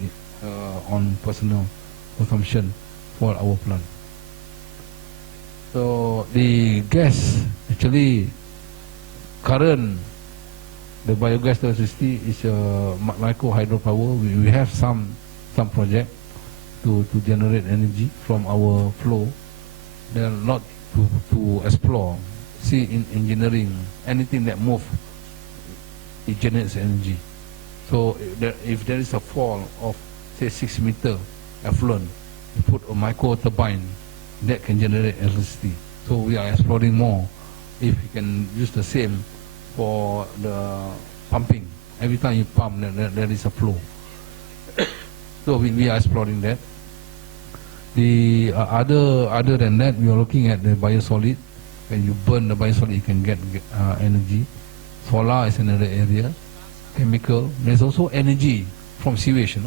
on personal consumption for our plant. So the gas, actually, current, the biogas electricity is micro hydropower. We have some project to generate energy from our flow. There are a lot to explore. See, in engineering, anything that moves, it generates energy. So if there is a fall of, say, 6 meter effluent, you put a micro turbine that can generate electricity. So we are exploring more if we can use the same for the pumping. Every time you pump, there is a flow. So we are exploring that. The other than that, we are looking at the biosolid. When you burn the biosolid, you can get energy. Solar is another area. Chemical. There's also energy from sewage.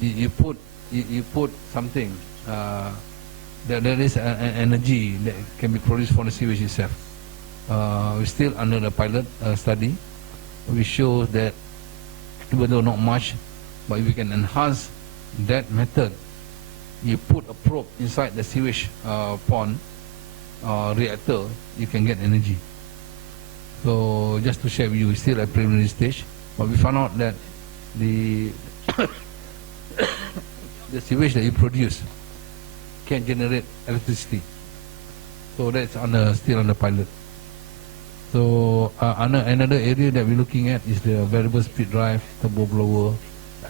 You put something. There is an energy that can be produced from the sewage itself. We're still under the pilot study. We show that even though not much, but if we can enhance that method, you put a probe inside the sewage pond reactor, you can get energy. So just to share with you, it's still at preliminary stage, but we found out that the the sewage that you produce can generate electricity. So that's still on the pilot. So another area that we're looking at is the variable speed drive, turbo blower,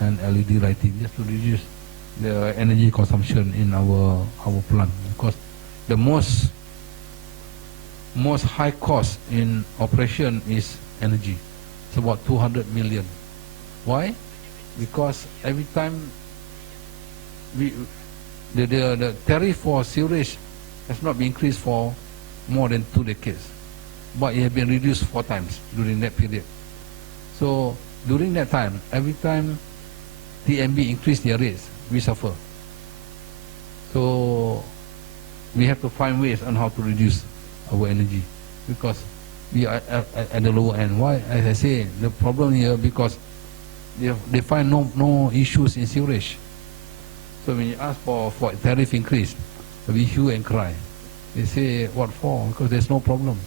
and LED lighting, just to reduce the energy consumption in our plant. Because the most high cost in operation is energy. It's about 200 million. Why? Because every time the tariff for sewerage has not been increased for more than 2 decades, but it has been reduced 4 times during that period. So during that time, every time TMB increased their rates, we suffer. So we have to find ways on how to reduce our energy, because we are at the lower end. Why? As I say, the problem here, because they find no issues in sewerage. So when you ask for tariff increase, we hue and cry. They say, what for? Because there's no problem.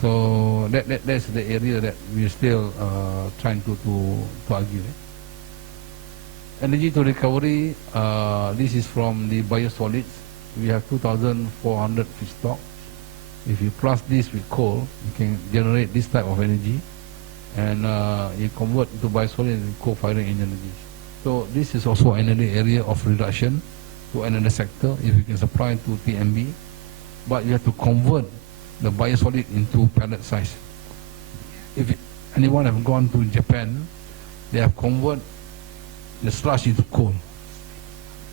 So that's the area that we're still trying to argue. Energy to recovery, this is from the biosolids. We have 2,400 feedstock. If you plus this with coal, you can generate this type of energy, and you convert to biosolid and co-firing energy. So this is also another area of reduction to another sector if you can supply to TMB, but you have to convert the biosolid into pellet size. If anyone have gone to Japan, they have converted the sludge into coal,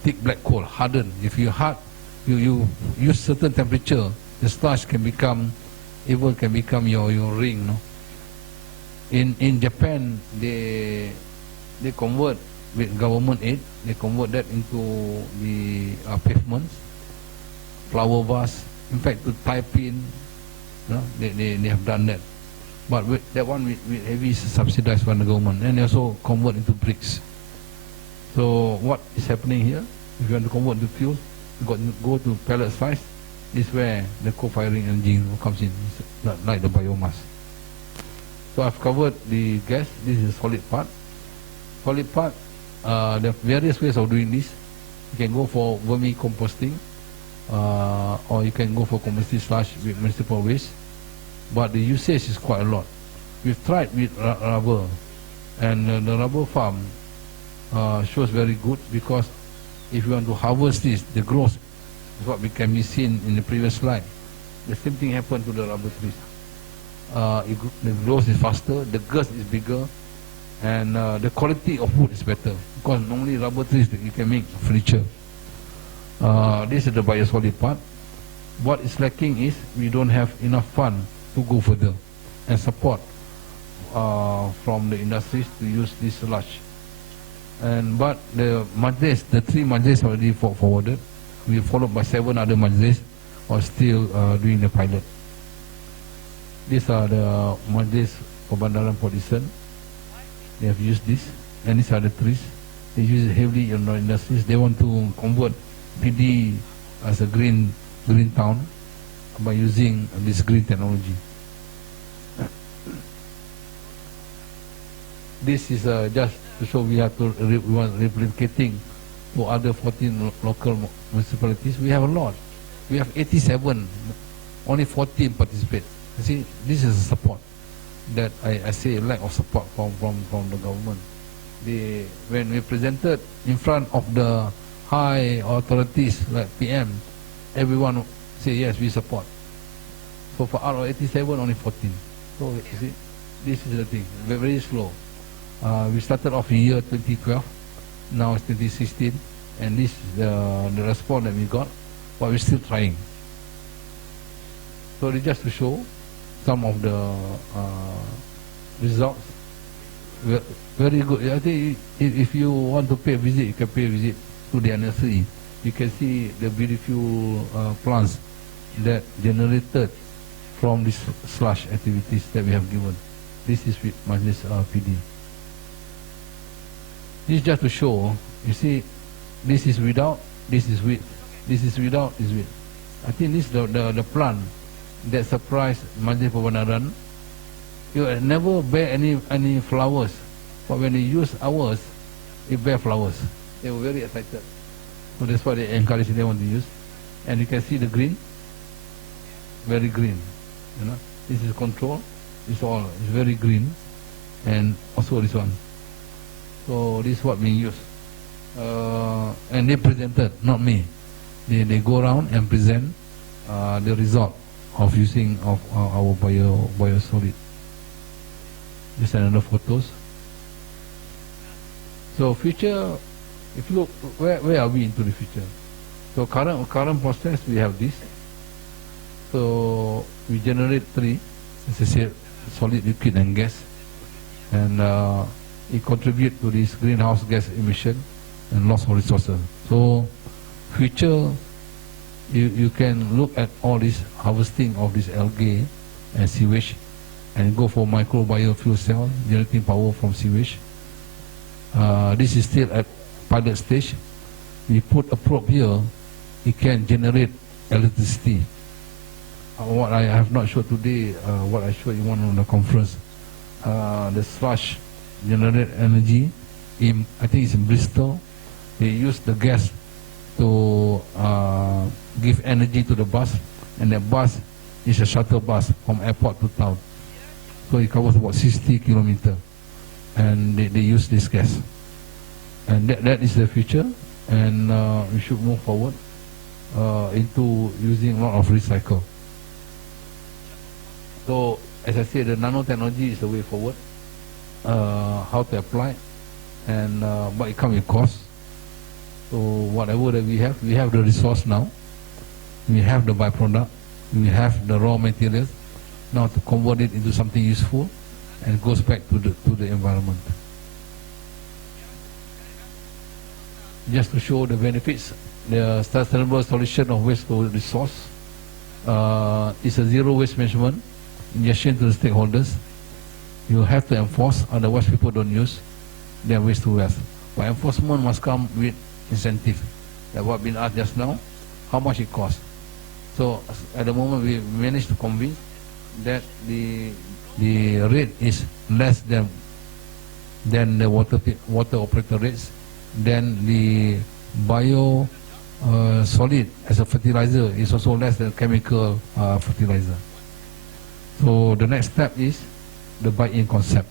thick black coal, hardened. If you you use certain temperature, the sludge can become your ring. No? In Japan, they convert with government aid. They convert that into the pavements, flower vase. In fact, to tie pin, they have done that. But that one with heavy subsidized by the government, and they also convert into bricks. So what is happening here? If you want to convert to fuel, you got to go to pellet size. This is where the co-firing engine comes in, like the biomass. So I've covered the gas. This is the solid part. solid part, there are various ways of doing this. You can go for vermicomposting, or you can go for composting sludge with municipal waste. But the usage is quite a lot. We've tried with rubber, and the rubber farm shows very good, because if you want to harvest this, the growth is what can be seen in the previous slide. The same thing happened to the rubber trees. The growth is faster, the girth is bigger, and the quality of wood is better, because normally rubber trees that you can make furniture. This is the biosolid part. What is lacking is we don't have enough fund to go further and support from the industries to use this sludge. But the majlis, the 3 majlis already forwarded. We followed by 7 other majlis are still doing the pilot. These are the majlis Perbandaran Port Eastern. They have used this, and these are the trees. They use it heavily in the industries. They want to convert PD as a green town by using this green technology. This is just to show we have to we want replicating for other 14 local municipalities. We have a lot. We have 87, only 14 participate. You see, this is a support that I say lack of support from the government. When we presented in front of the high authorities like PM, everyone say yes, we support. So for out of 87, only 14. So you see, this is the thing, very slow. We started off in year 2012, now it's 2016, and this is the response that we got, but we're still trying. So just to show some of the results, very good. I think if you want to pay a visit, you can pay a visit to the nursery. You can see the beautiful plants that generated from these sludge activities that we have given. This is with Majlis PD. This is just to show, you see, this is without, this is with, this is without, this is with. I think this is the plant that surprised Majlis Perbandaran. You never bear any flowers, but when they use ours, it bear flowers. They were very excited. So that's why they encourage them want to use. And you can see the green, very green. You know, this is control. It's very green, and also this one. So this is what we use. And they presented, not me. They go around and present the result of using of our biosolid. Just another photos. So future, if you look, where are we into the future? So current process, we have this. So we generate 3, as I said, solid, liquid, and gas, and it contribute to this greenhouse gas emission and loss of resources. So future, you can look at all this harvesting of this algae and sewage, and go for micro biofuel cell generating power from sewage. This is still at pilot stage. We put a probe here, it can generate electricity. What I have not showed today, what I showed in one of the conference, the sludge generate energy. I think it's in Bristol. They use the gas to give energy to the bus, and the bus is a shuttle bus from airport to town. So it covers about 60 kilometers, and they use this gas. And that is the future, and we should move forward into using a lot of recycle. So as I said, the nanotechnology is the way forward. How to apply, and but it comes with cost. So whatever that we have the resource now. We have the byproduct. We have the raw materials. Now to convert it into something useful, and it goes back to the environment. Just to show the benefits, the sustainable solution of waste to resource is a zero waste management ingestion to the stakeholders. You have to enforce, otherwise people don't use their waste to waste. But enforcement must come with incentive. Like what been asked just now, how much it costs. So at the moment we managed to convince that the rate is less than then the water operator rates, then the solid as a fertilizer is also less than chemical fertilizer. So the next step is the buy-in concept,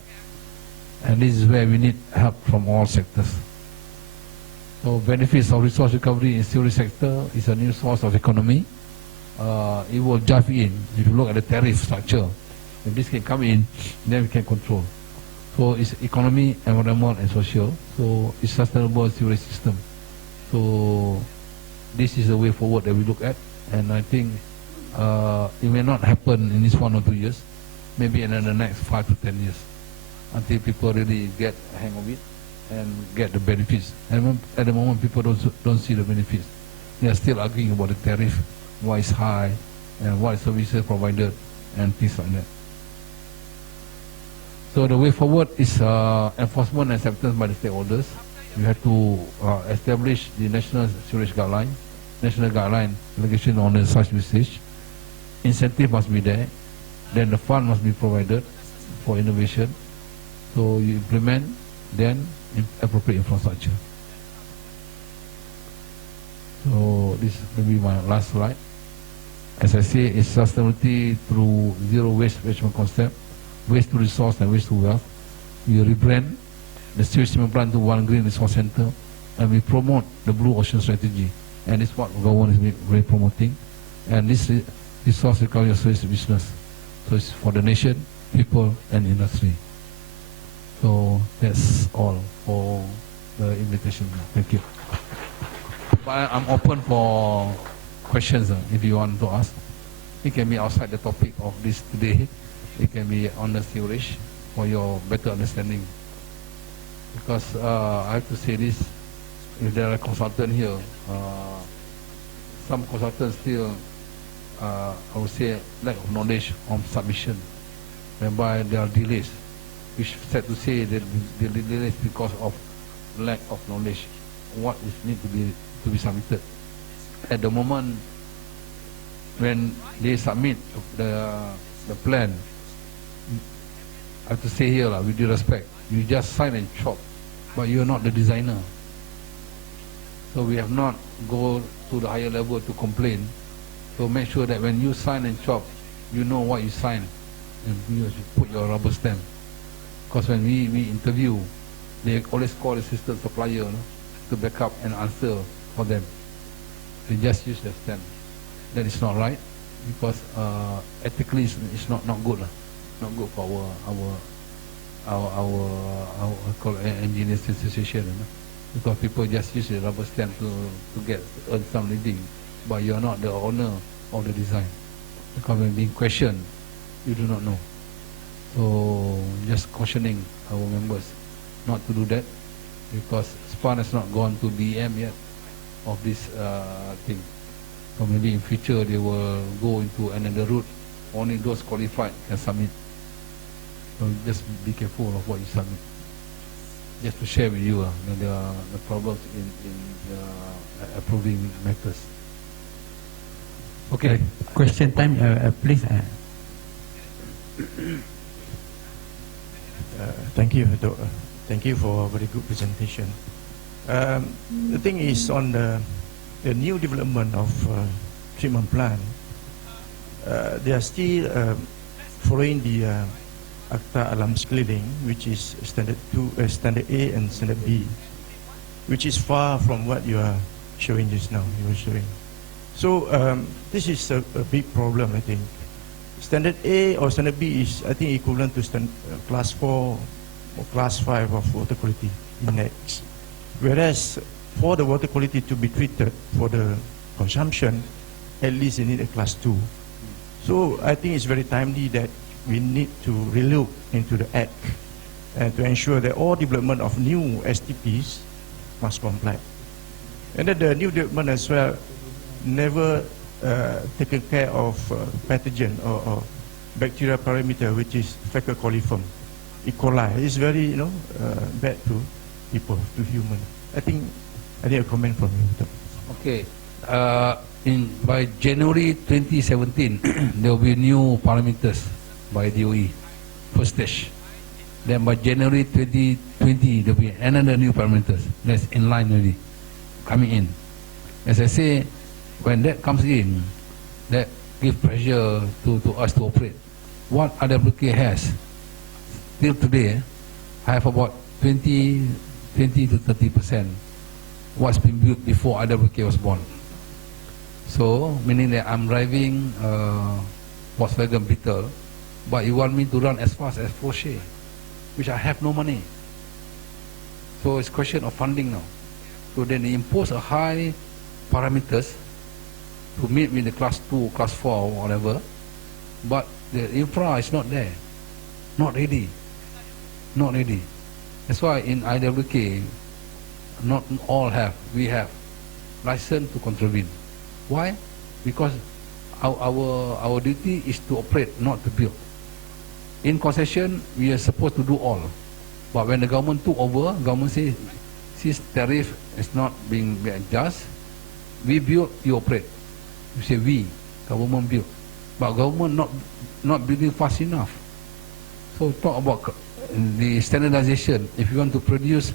and this is where we need help from all sectors. So benefits of resource recovery in sewage sector is a new source of economy. It will jive in. If you look at the tariff structure, if this can come in, then we can control. So it's economy, environment, and social. So it's sustainable sewage system. So this is the way forward that we look at, and I think it may not happen in this 1 or 2 years, maybe in the next 5 to 10 years, until people really get a hang of it and get the benefits. And at the moment, people don't see the benefits. They are still arguing about the tariff, why it's high, and what services provided, and things like that. So the way forward is enforcement and acceptance by the stakeholders. We have to establish the national sewage guideline, national guideline allocation on the sludge usage. Incentive must be there. Then the fund must be provided for innovation. So you implement, then appropriate infrastructure. So this will be my last slide. As I say, it's sustainability through zero waste management concept, waste to resource and waste to wealth. We rebrand the sewage treatment plant to one green resource center, and we promote the blue ocean strategy. And this is what the government is really promoting. And this resource recovery sewage business. So it's for the nation, people, and industry. So that's all for the invitation. Thank you. But I'm open for questions if you want to ask. It can be outside the topic of this today. It can be on the sewerage for your better understanding. Because I have to say this, if there are consultants here, some consultants still, I would say, lack of knowledge on submission, whereby there are delays, which is sad to say that the delays because of lack of knowledge, what is need to be submitted. At the moment, when they submit the plan, I have to say here, with due respect, you just sign and chop, but you are not the designer. So we have not go to the higher level to complain. So make sure that when you sign and chop, you know what you sign, and you should put your rubber stamp. Because when we interview, they always call the system supplier to back up and answer for them. They just use their stamp. That is not right, because ethically it's not good. Not good for our engineers association, because people just use the rubber stamp to earn some living, but you are not the owner of the design. Because when being questioned, you do not know. So just cautioning our members not to do that, because SPAN has not gone to BM yet of this thing. So maybe in future they will go into another route. Only those qualified can submit. So just be careful of what you submit. Just to share with you the problems in approving matters. Okay. Question time, please. Thank you, Doctor. Thank you for a very good presentation. The thing is on the new development of treatment plant. They are still following the Akta Alam Sekeliling, which is standard A and standard B, which is far from what you are showing just now. You were showing. So this is a big problem, I think. Standard A or standard B is, I think, equivalent to class 4 or class 5 of water quality index. Whereas for the water quality to be treated for the consumption, at least you need a class 2. So I think it's very timely that we need to relook into the Act and to ensure that all development of new STPs must comply. And that the new development as well never taken care of pathogen or bacterial parameter, which is fecal coliform, E. coli. It's very bad to people, to human. I need a comment from you. Okay. By January 2017, there will be new parameters by DOE, first stage. Then by January 2020, there will be another new parameters that's in line already, coming in. As I say, when that comes in, that gives pressure to us to operate. What RWK has, till today, I have about 20 to 30% what's been built before RWK was born. So, meaning that I'm driving Volkswagen Beetle, but you want me to run as fast as Porsche, which I have no money. So it's a question of funding now. So then they impose a high parameters to meet with the class 2, class 4 or whatever, but the infra is not there, not ready. That's why in IWK, not all have, we have license to contravene. Why? Because our duty is to operate, not to build. In concession, we are supposed to do all. But when the government took over, government says, since tariff is not being adjusted, we build, you operate. You say we, government build. But government not building fast enough. So talk about the standardization. If you want to produce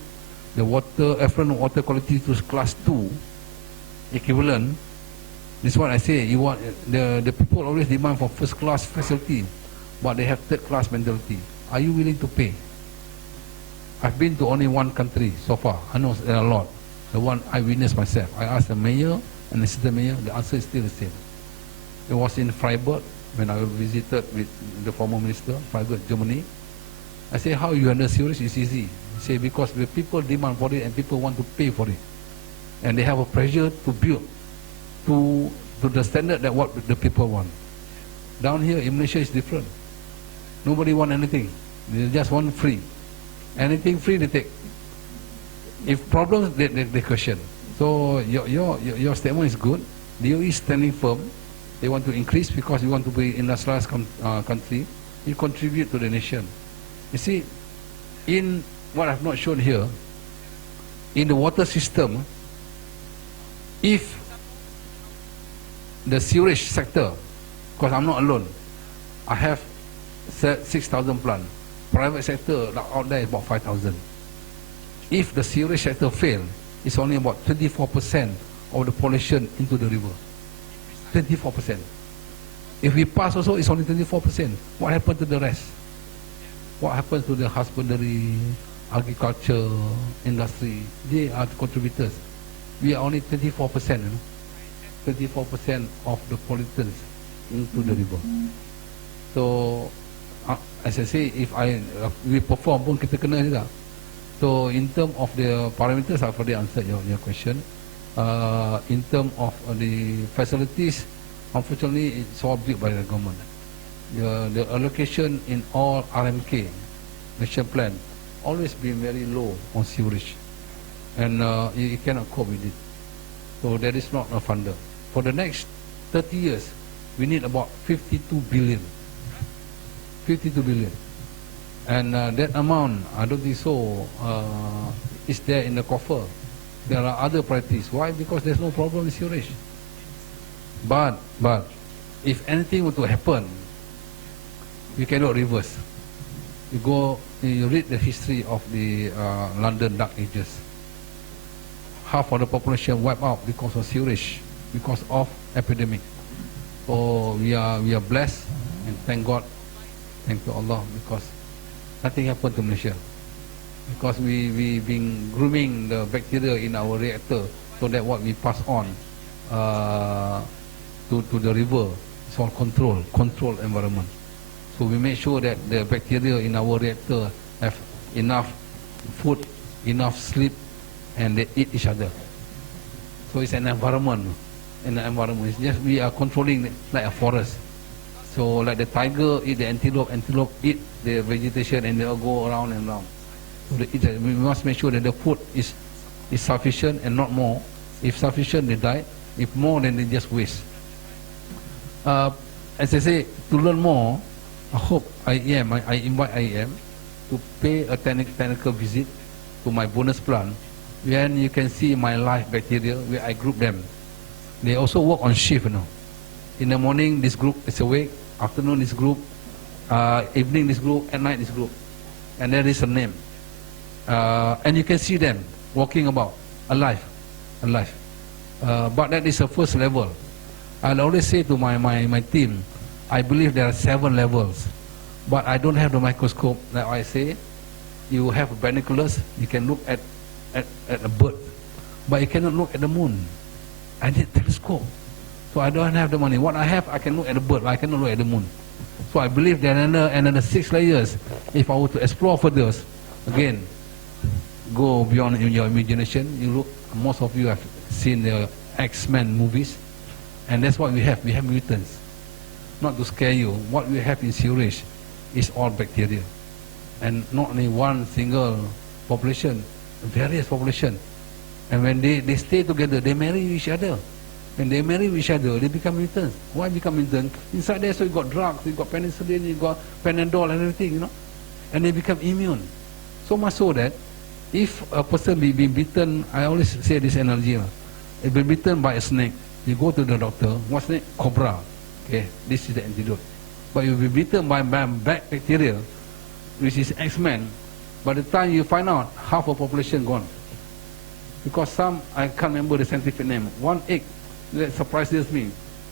the water, effluent water quality to class 2 equivalent, this is what I say, you want, the people always demand for first class facility, but they have third class mentality. Are you willing to pay? I've been to only one country so far. I know there are a lot. The one I witnessed myself. I asked the mayor and the assistant mayor, the answer is still the same. It was in Freiburg when I visited with the former minister, Freiburg, Germany. I say, how you handle sewage is easy. He say, because the people demand for it and people want to pay for it. And they have a pressure to build to the standard that what the people want. Down here in Malaysia is different. Nobody want anything. They just want free. Anything free they take. If problems, they question. So your statement is good. DOE is standing firm. They want to increase because you want to be industrialized country. You contribute to the nation. You see, in what I've not shown here, in the water system, if the sewerage sector, because I'm not alone, I have 6,000 plants. Private sector out there is about 5,000. If the sewerage sector fail, it's only about 24% of the pollution into the river. 24%. If we pass also, it's only 24%. What happened to the rest? What happens to the husbandry, agriculture, industry? They are the contributors. We are only 24%, 24% of the pollutants into the river. So, as I say, if we perform pun kita kena juga. So, in terms of the parameters, I've already answered your question. In terms of the facilities, unfortunately, it's all built by the government. The allocation in all RMK, Nation Plan, always been very low on sewerage. And you cannot cope with it. So that is not a funder. For the next 30 years, we need about 52 billion. 52 billion. And that amount, I don't think so, is there in the coffer. There are other priorities. Why? Because there's no problem with sewerage. But if anything were to happen, we cannot reverse. You read the history of the London Dark Ages. Half of the population wiped out because of sewerage, because of epidemic. So we are blessed and thank God, thank to Allah, because nothing happened to Malaysia. Because we been grooming the bacteria in our reactor so that what we pass on to the river is all controlled environment. So we make sure that the bacteria in our reactor have enough food, enough sleep, and they eat each other. So it's an environment. It's just we are controlling like a forest. So like the tiger eat the antelope eat the vegetation, and they all go around and around. So we must make sure that the food is sufficient and not more. If sufficient, they die. If more, then they just waste. As I say, to learn more, I hope I invite IEM to pay a technical visit to my bonus plant, where you can see my live bacteria, where I group them. They also work on shift, you know. In the morning, this group is awake. Afternoon, this group. Evening, this group. At night, this group. and there is a name. And you can see them walking about, alive. But that is the first level. I'll always say to my team, I believe there are 7 levels, but I don't have the microscope. Like I say, you have binoculars, you can look at a bird, but you cannot look at the moon. I need a telescope. So I don't have the money. What I have, I can look at the bird, but I cannot look at the moon. So I believe there are another 6 layers. If I were to explore further, again, go beyond your imagination. You look, most of you have seen the X-Men movies, and that's what we have. We have mutants. Not to scare you, what we have in sewerage is all bacteria. And not only one single population, various population. And when they stay together, they marry each other. When they marry each other, they become mutants. Why become mutants? Inside there, so you got drugs, you got penicillin, you got Panadol and everything, you know. And they become immune. So much so that if a person be bitten, I always say this analogy, if be bitten by a snake, you go to the doctor, what snake? Cobra. Okay, this is the antidote. But you'll be bitten by bad bacteria, which is X-Men. By the time you find out, half of population gone. Because some, I can't remember the scientific name, one egg that surprises me,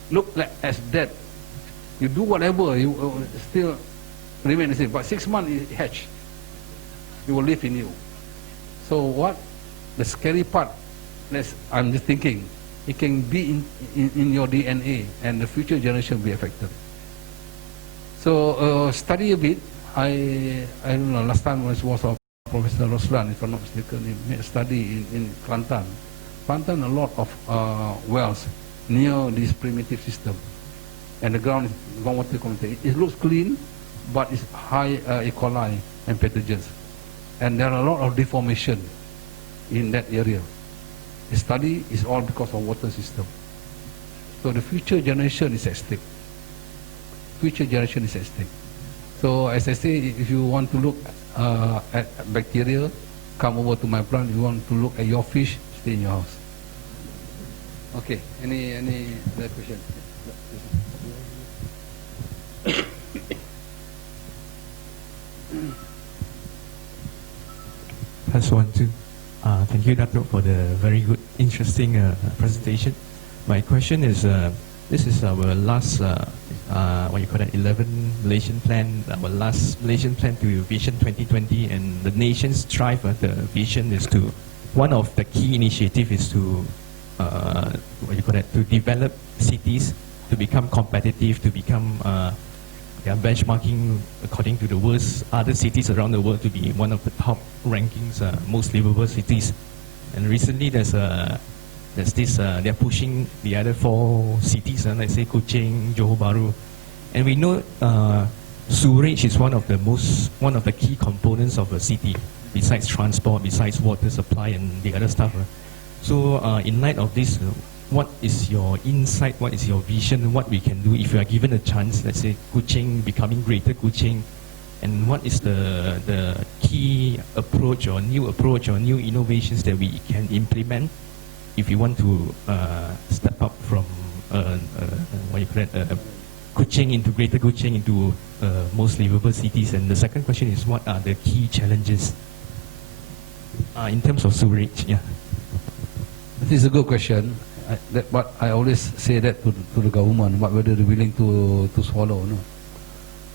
look like as dead. You do whatever, you still remain the same. But 6 months it hatch. It will live in you. So what? The scary part, I'm just thinking, it can be in your DNA, and the future generation will be affected. So study a bit. I don't know, last time was Professor Roslan, if I'm not mistaken, he made a study in Kelantan. Kelantan, a lot of wells near this primitive system. And the ground is groundwater contaminated. It looks clean, but it's high E. coli and pathogens. And there are a lot of deformation in that area. The study is all because of water system. So the future generation is at stake. Future generation is at stake. So as I say, if you want to look at bacteria, come over to my plant. If you want to look at your fish, stay in your house. Okay, any other question? That's 1, 2. Thank you, Dato', for the very good, interesting presentation. My question is, this is our last, 11 Malaysian plan, our last Malaysian plan to Vision 2020, and the nation's drive, the vision is to, one of the key initiatives is to, to develop cities to become competitive, to become benchmarking according to the world's other cities around the world to be one of the top rankings, most livable cities. And recently there's this, they're pushing the other 4 cities, let's say Kuching, Johor Bahru. And we know sewerage is one of the key components of a city, besides transport, besides water supply and the other stuff. So in light of this, what is your insight, what is your vision, what we can do if you are given a chance, let's say Kuching becoming greater Kuching, and what is the key approach or new innovations that we can implement if you want to step up from Kuching into greater Kuching into most livable cities. And the second question is, what are the key challenges in terms of sewerage? Yeah. This is a good question. But I always say that to the government, but whether they're willing to swallow or not.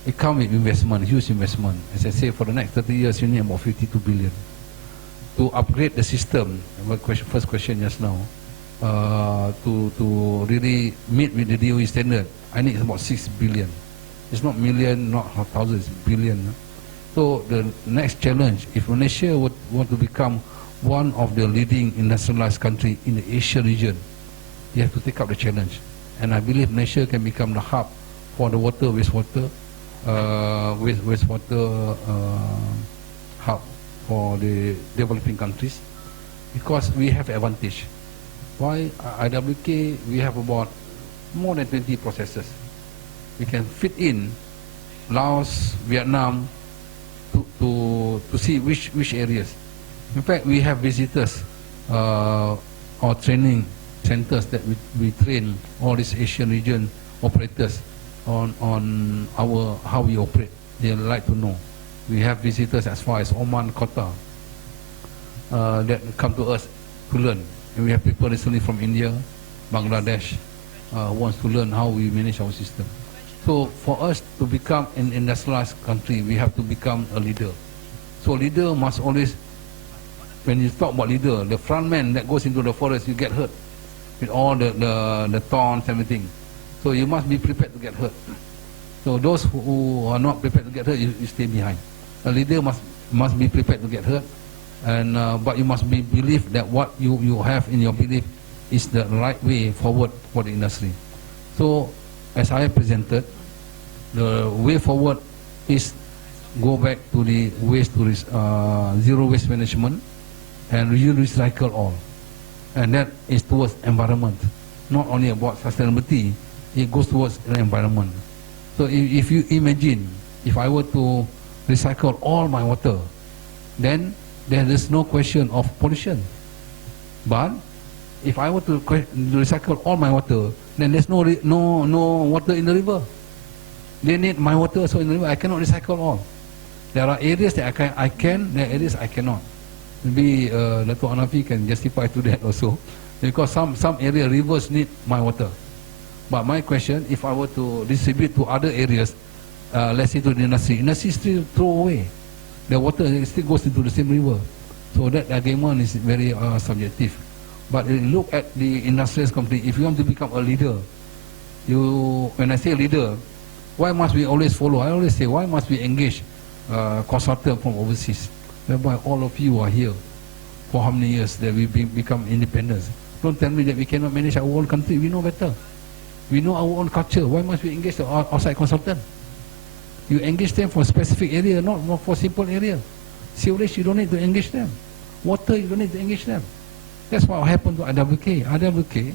It comes with investment, huge investment. As I say, for the next 30 years, you need about 52 billion. To upgrade the system, first question just now, to really meet with the DOE standard, I need about 6 billion. It's not million, not thousands, billion. So the next challenge, if Malaysia would want to become one of the leading industrialized country in the Asia region, you have to take up the challenge. And I believe Malaysia can become the hub for the wastewater hub for the developing countries, because we have advantage. Why? IWK, we have about more than 20 processes. We can fit in Laos, Vietnam to see which areas. In fact, we have visitors or training centers that we train all these Asian region operators on how we operate. They like to know. We have visitors as far as Oman, Qatar, that come to us to learn. And we have people recently from India, Bangladesh, who wants to learn how we manage our system. So for us to become an industrialized country, we have to become a leader. So leader must always, when you talk about leader, the front man that goes into the forest, you get hurt with all the thorns, everything. So you must be prepared to get hurt. So those who are not prepared to get hurt, you stay behind. A leader must be prepared to get hurt, and but you must believe that what you have in your belief is the right way forward for the industry. So as I presented, the way forward is go back to the waste to zero waste management and recycle all, and that is towards environment, not only about sustainability, it goes towards the environment. So if you imagine, if I were to recycle all my water, then there is no question of pollution. But if I were to recycle all my water, then there's no water in the river. They need my water also in the river. I cannot recycle all. There are areas that I can, there are areas I cannot. Maybe Dato' Hanafi can justify to that also, because some area rivers need my water. But my question, if I were to distribute to other areas, let's say to the industry still throw away. The water still goes into the same river. So that argument is very subjective. But look at the industrial company. If you want to become a leader, when I say leader, why must we always follow? I always say, why must we engage consultants from overseas? Whereby all of you are here for how many years that we become independent. Don't tell me that we cannot manage our own country. We know better. We know our own culture. Why must we engage the outside consultant? You engage them for a specific area, not for simple area. Sewerage, you don't need to engage them. Water, you don't need to engage them. That's what happened to IWK. IWK,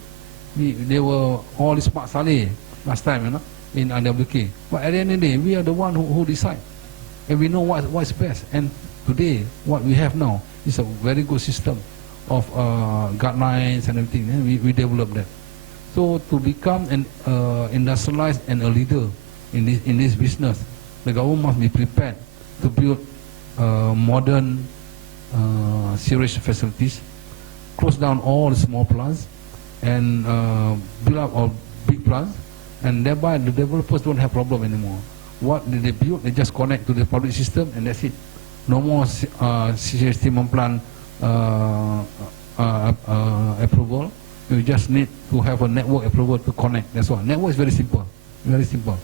they were all smart saleh last time, you know, in IWK. But at the end of the day, we are the one who decide. And we know what's best. And today, what we have now is a very good system of guidelines and everything. And we developed that. So to become an industrialized and a leader in this business, the government must be prepared to build modern sewage facilities, close down all the small plants, and build up all big plants, and thereby the developers don't have problem anymore. What they build, they just connect to the public system, and that's it. No more sewage treatment plant approval. You just need to have a network approval to connect. That's all. Network is very simple, very simple.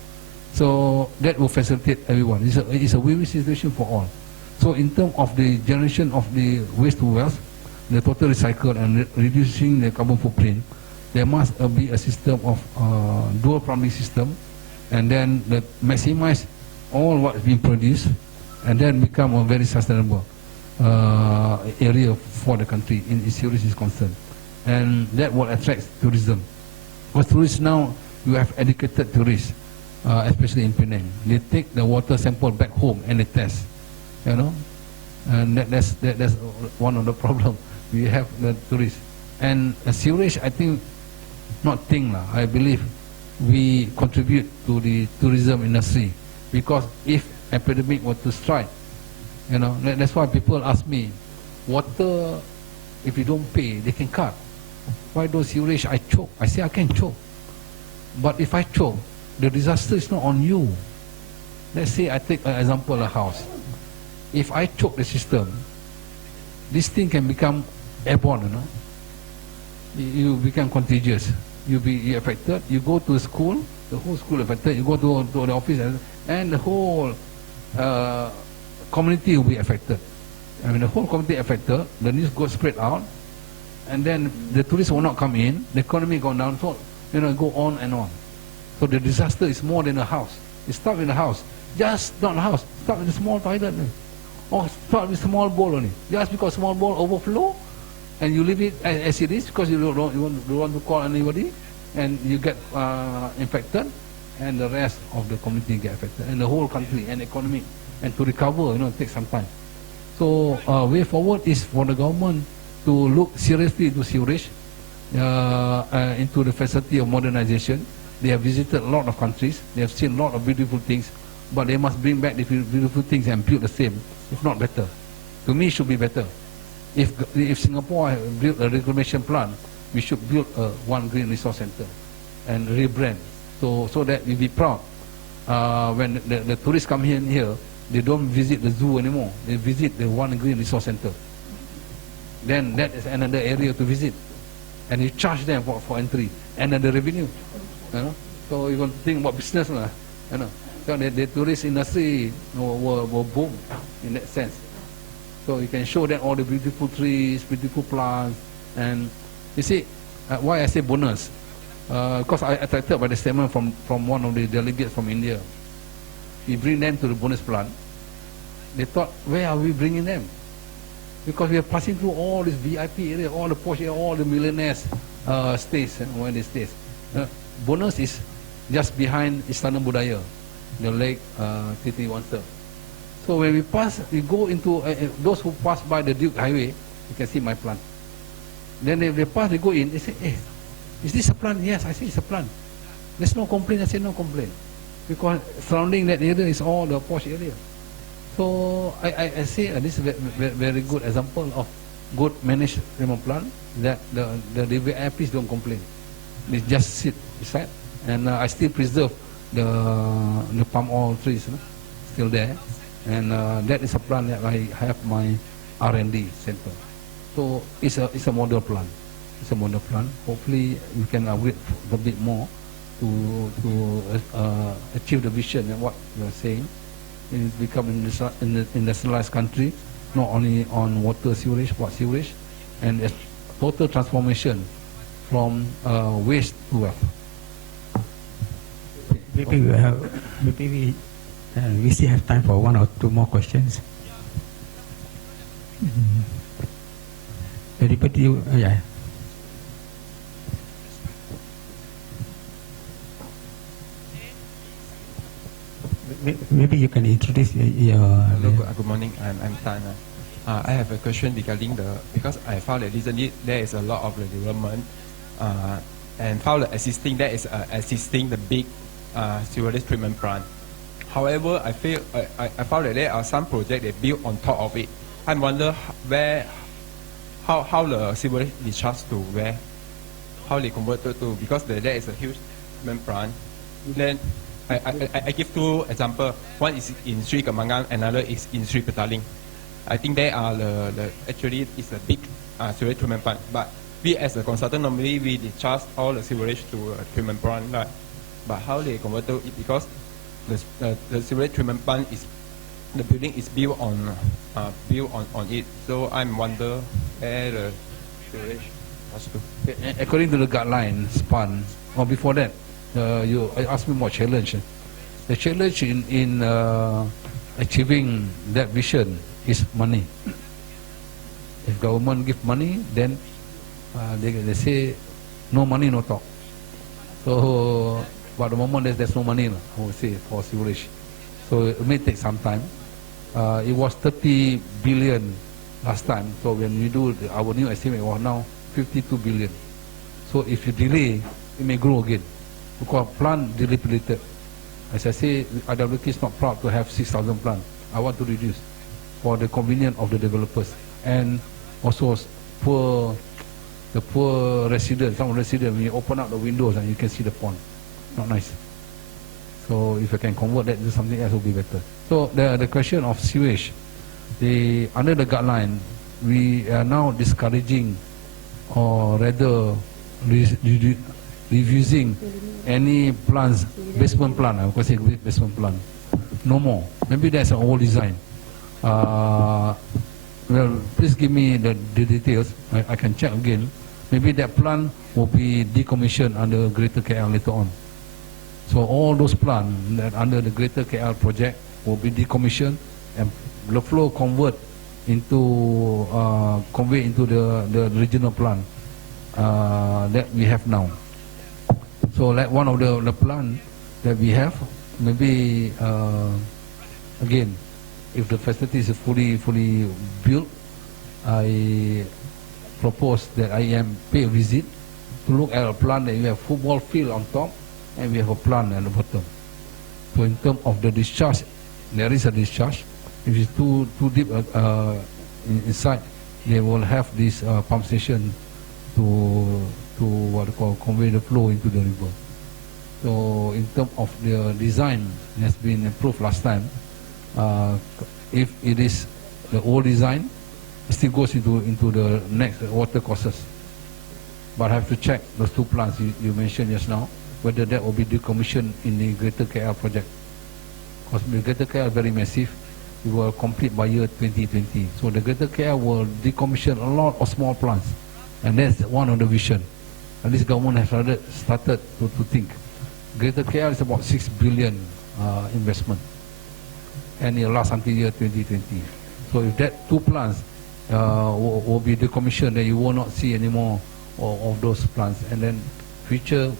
So that will facilitate everyone. It's a win-win situation for all. So in terms of the generation of the waste to wealth, the total recycle and reducing the carbon footprint, there must be a system of dual primary system, and then maximize all what is being produced, and then become a very sustainable area for the country in sewage is concerned. And that will attract tourism. Because tourists now, you have educated tourists, especially in Penang. They take the water sample back home and they test, you know, and that's one of the problems. We have the tourists. And sewage, I think, I believe we contribute to the tourism industry, because if epidemic were to strike, you know, that's why people ask me, water, if you don't pay, they can cut. Why don't sewage? I choke. I say I can choke. But if I choke, the disaster is not on you. Let's say I take an example, a house. If I choke the system, this thing can become airborne, you know. You become contagious. You'll be affected. You go to school, the whole school affected. You go to the office, and the whole community will be affected. I mean, the whole community affected. The news goes spread out, and then the tourists will not come in. The economy go down. So go on and on. So the disaster is more than a house. It starts in the house. Just not a house. Start with a small toilet, or start with a small bowl only. Just because small bowl overflow, and you leave it as it is because you don't want to call anybody, and you get infected, and the rest of the community get affected, and the whole country and economy, and to recover, it takes some time. So way forward is for the government to look seriously into sewerage, into the facility of modernization. They have visited a lot of countries. They have seen a lot of beautiful things, but they must bring back the beautiful things and build the same, if not better. To me, it should be better. If Singapore built a reclamation plant, we should build one green resource center and rebrand, so that we be proud. When the tourists come here, they don't visit the zoo anymore. They visit the one green resource center. Then that is another area to visit, and you charge them for entry and then the revenue. You know? So you want to think about business, lah. You know? So the tourist industry will boom in that sense. So you can show them all the beautiful trees, beautiful plants, and you see why I say bonus. Because I attracted by the statement from one of the delegates from India. We bring them to the bonus plant. They thought, where are we bringing them? Because we are passing through all this VIP area, all the posh area, all the millionaires stays, where they stay. Bonus is just behind Istana Budaya, the lake Titi Wanser. So when we pass, we go into those who pass by the Duke Highway, you can see my plant. Then if they pass, they go in, they say, hey, is this a plant? Yes, I say it's a plant. There's no complaint. I say no complaint. Because surrounding that area is all the posh area. So I say this is a very good example of good managed treatment plant that the VIPs don't complain. They just sit beside, and I still preserve the palm oil trees, still there, and that is a plant that I have my R&D center. So it's a model plant. It's a model plant. Hopefully we can upgrade a bit more to achieve the vision and what you are saying. It's become an industrialized country, not only on water sewerage, but sewerage, and a total transformation from waste to wealth. Maybe we still have time for one or two more questions. Anybody? Yeah. Maybe you can introduce your... Hello, good morning. I'm Tan. I have a question regarding because I found that recently there is a lot of the development and found that assisting the big sewage treatment plant. However, I found that there are some projects that built on top of it. I wonder how the sewage discharge to where, how they converted to, because there is a huge treatment plant. Then I give two examples. One is in Sri Kemangan, another is in Sri Petaling. I think they are actually it's a big sewage treatment plant. But we as a consultant normally we discharge all the sewage to a treatment plant. Right? But how they convert to it, because the sewage treatment plant is, the building is built on it. So I'm wonder where the sewage was to. According to the guideline, SPAN, or before that, you asked me what challenge. The challenge in achieving that vision is money. If government give money, then they say no money, no talk. So, but at the moment there's no money, I would say, for sewerage. So it may take some time. It was 30 billion last time. So when we do our new estimate, was now 52 billion. So if you delay, it may grow again. Because plant dilapidated. As I say, IWK is not proud to have 6,000 plants. I want to reduce for the convenience of the developers and also the poor residents. Some residents, when you open up the windows and you can see the pond. Not nice. So if I can convert that to something else, it will be better. So the question of sewage, under the guideline, we are now discouraging, or rather reusing any plants, basement plant, I would say basement plant. No more. Maybe that's an old design. Well, please give me the details. I can check again. Maybe that plant will be decommissioned under Greater KL later on. So all those plants that under the Greater KL project will be decommissioned and the flow convey into the regional plant that we have now. So like one of the plant that we have, maybe again, if the facilities is fully built, I propose that IM pay a visit to look at a plant that we have football field on top and we have a plant at the bottom. So in terms of the discharge, there is a discharge. If it's too deep inside, they will have this pump station to what they call convey the flow into the river. So in terms of the design, it has been improved last time. If it is the old design, it still goes into the next water courses. But I have to check those two plants you mentioned just now, whether that will be decommissioned in the Greater KL project. Because the Greater KL is very massive. It will complete by year 2020. So the Greater KL will decommission a lot of small plants. And that's one of the vision. And this government has started to think. Greater KL is about 6 billion investment. And it will last until year 2020. So if that two plants will be decommissioned, then you will not see any more of those plants. And then future,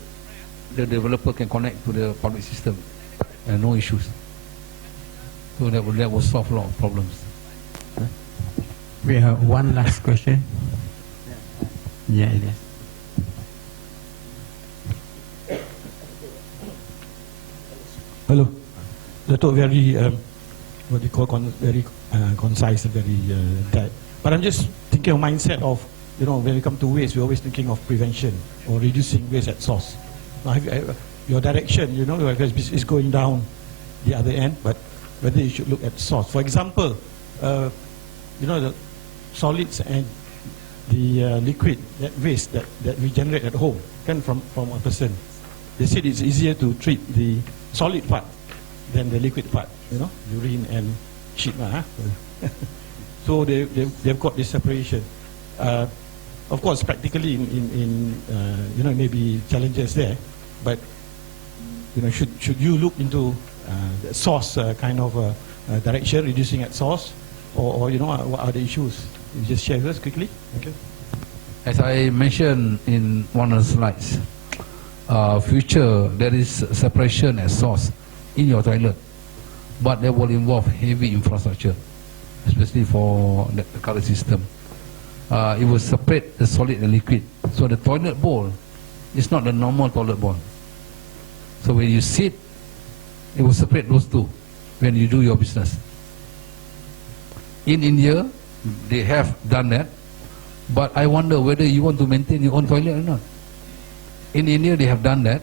the developer can connect to the public system and no issues. So that will solve a lot of problems. We have one last question. Yeah, it is. Hello. Dato' very, what do you call, very concise and very tight. But I'm just thinking of mindset of, you know, when we come to waste, we're always thinking of prevention or reducing waste at source. Now, your direction, you know, is going down the other end, but whether you should look at source. For example, you know, the solids and the liquid, that waste that we generate at home, can from a person. They said it's easier to treat the solid part than the liquid part, you know, urine and shit. So they've got this separation. Of course, practically in you know, maybe challenges there, but you know, should you look into the source kind of direction, reducing at source, or you know, what are the issues? You just share with us quickly. Okay. As I mentioned in one of the slides, future there is separation at source in your toilet, but that will involve heavy infrastructure, especially for the current system. It will separate the solid and liquid. So the toilet bowl is not the normal toilet bowl. So when you sit, it will separate those two when you do your business. In India, they have done that, but I wonder whether you want to maintain your own toilet or not. In India, they have done that.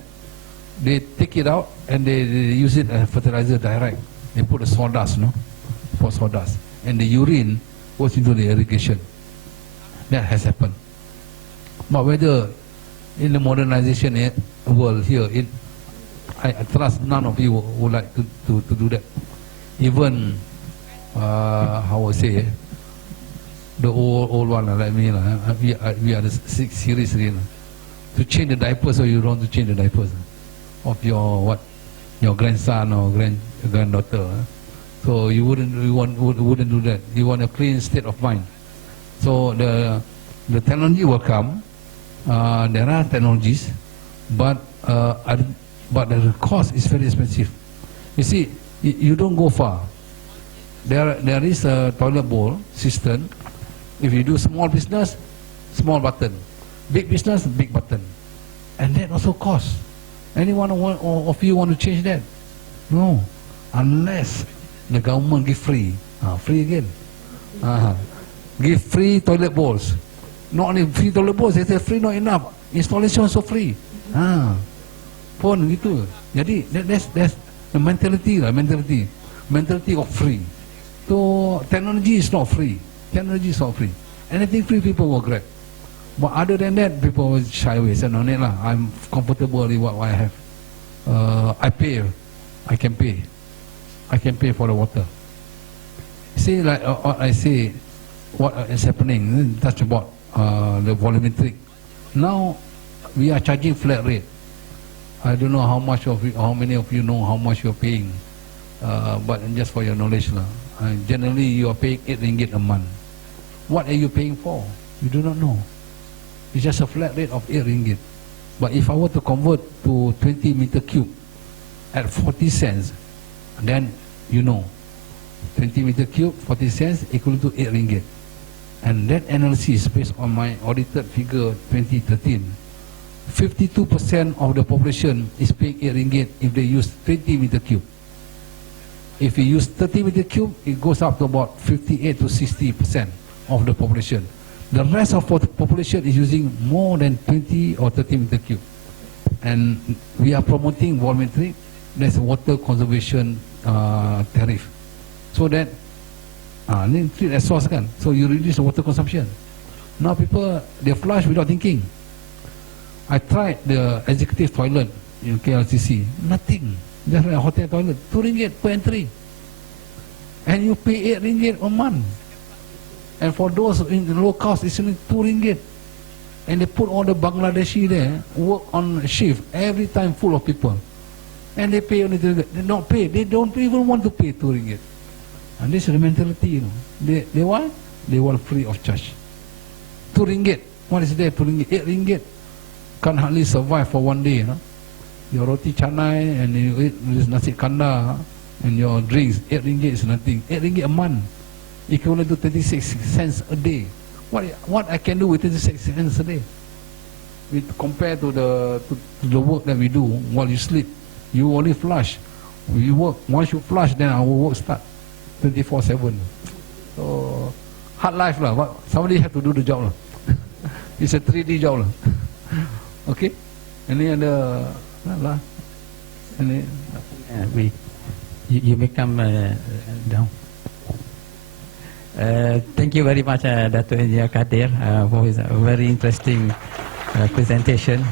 They take it out and they use it as fertilizer direct. They put the sawdust, no? For sawdust. And the urine goes into the irrigation. That has happened. But whether in the modernization world here, I trust none of you would like to do that. Even, how I say, the old one like me, we are the 6 series again. To change the diapers, or you don't want to change the diapers of your grandson or granddaughter. So you wouldn't do that. You want a clean state of mind. So the technology will come. There are technologies, but the cost is very expensive. You see, you don't go far. There is a toilet bowl system. If you do small business, small button. Big business, big button. And that also costs. Anyone of you want to change that? No. Unless the government give free. Free again. Give free toilet bowls. Not only free toilet bowls, they say free not enough. Installation also free. Pun gitu. Jadi that's the mentality lah, mentality of free. So technology is not free. Technology is not free. Anything free, people will grab. But other than that, people will shy away. Say no need lah. I'm comfortable with what I have. I pay. I can pay. I can pay for the water. See, like I say, what is happening? Touch about the volumetric. Now we are charging flat rate. I don't know how many of you know how much you're paying, but just for your knowledge lah. Generally, you are paying 8 ringgit a month. What are you paying for? You do not know. It's just a flat rate of 8 ringgit. But if I were to convert to 20 meter cube at 40 cents, then you know, 20 meter cube, 40 cents equal to 8 ringgit. And that analysis based on my audited figure 2013, 52% of the population is paying 8 ringgit if they use 20 meter cube. If you use 30 meter cube, it goes up to about 58 to 60% of the population. The rest of the population is using more than 20 or 30 meter cube. And we are promoting volumetric, there's a water conservation tariff. So that, treat as source kan, so you reduce the water consumption. Now people, they flush without thinking. I tried the executive toilet in KLCC, nothing. Just like a hotel toilet, 2 ringgit per entry. And you pay 8 ringgit a month. And for those in the low cost, it's only 2 ringgit. And they put all the Bangladeshi there, work on shift, every time full of people. And they pay only 2 ringgit. They don't pay, they don't even want to pay 2 ringgit. And this is the mentality, you know. They want? They want free of charge. 2 ringgit. What is there? 2 ringgit, 8 ringgit. Can't hardly survive for one day, you know. Your roti canai and you eat this nasi kandar and your drinks, 8 ringgit is nothing. 8 ringgit a month. You can only do 36 cents a day. What I can do with 36 cents a day? Compared to the work that we do while you sleep, you only flush. We work. Once you flush, then our work start 24/7. So hard life lah. Somebody have to do the job lah. It's a 3D job lah. Okay. Any other? You may come down. Thank you very much, Dato' Engineer Kadir, for his very interesting presentation.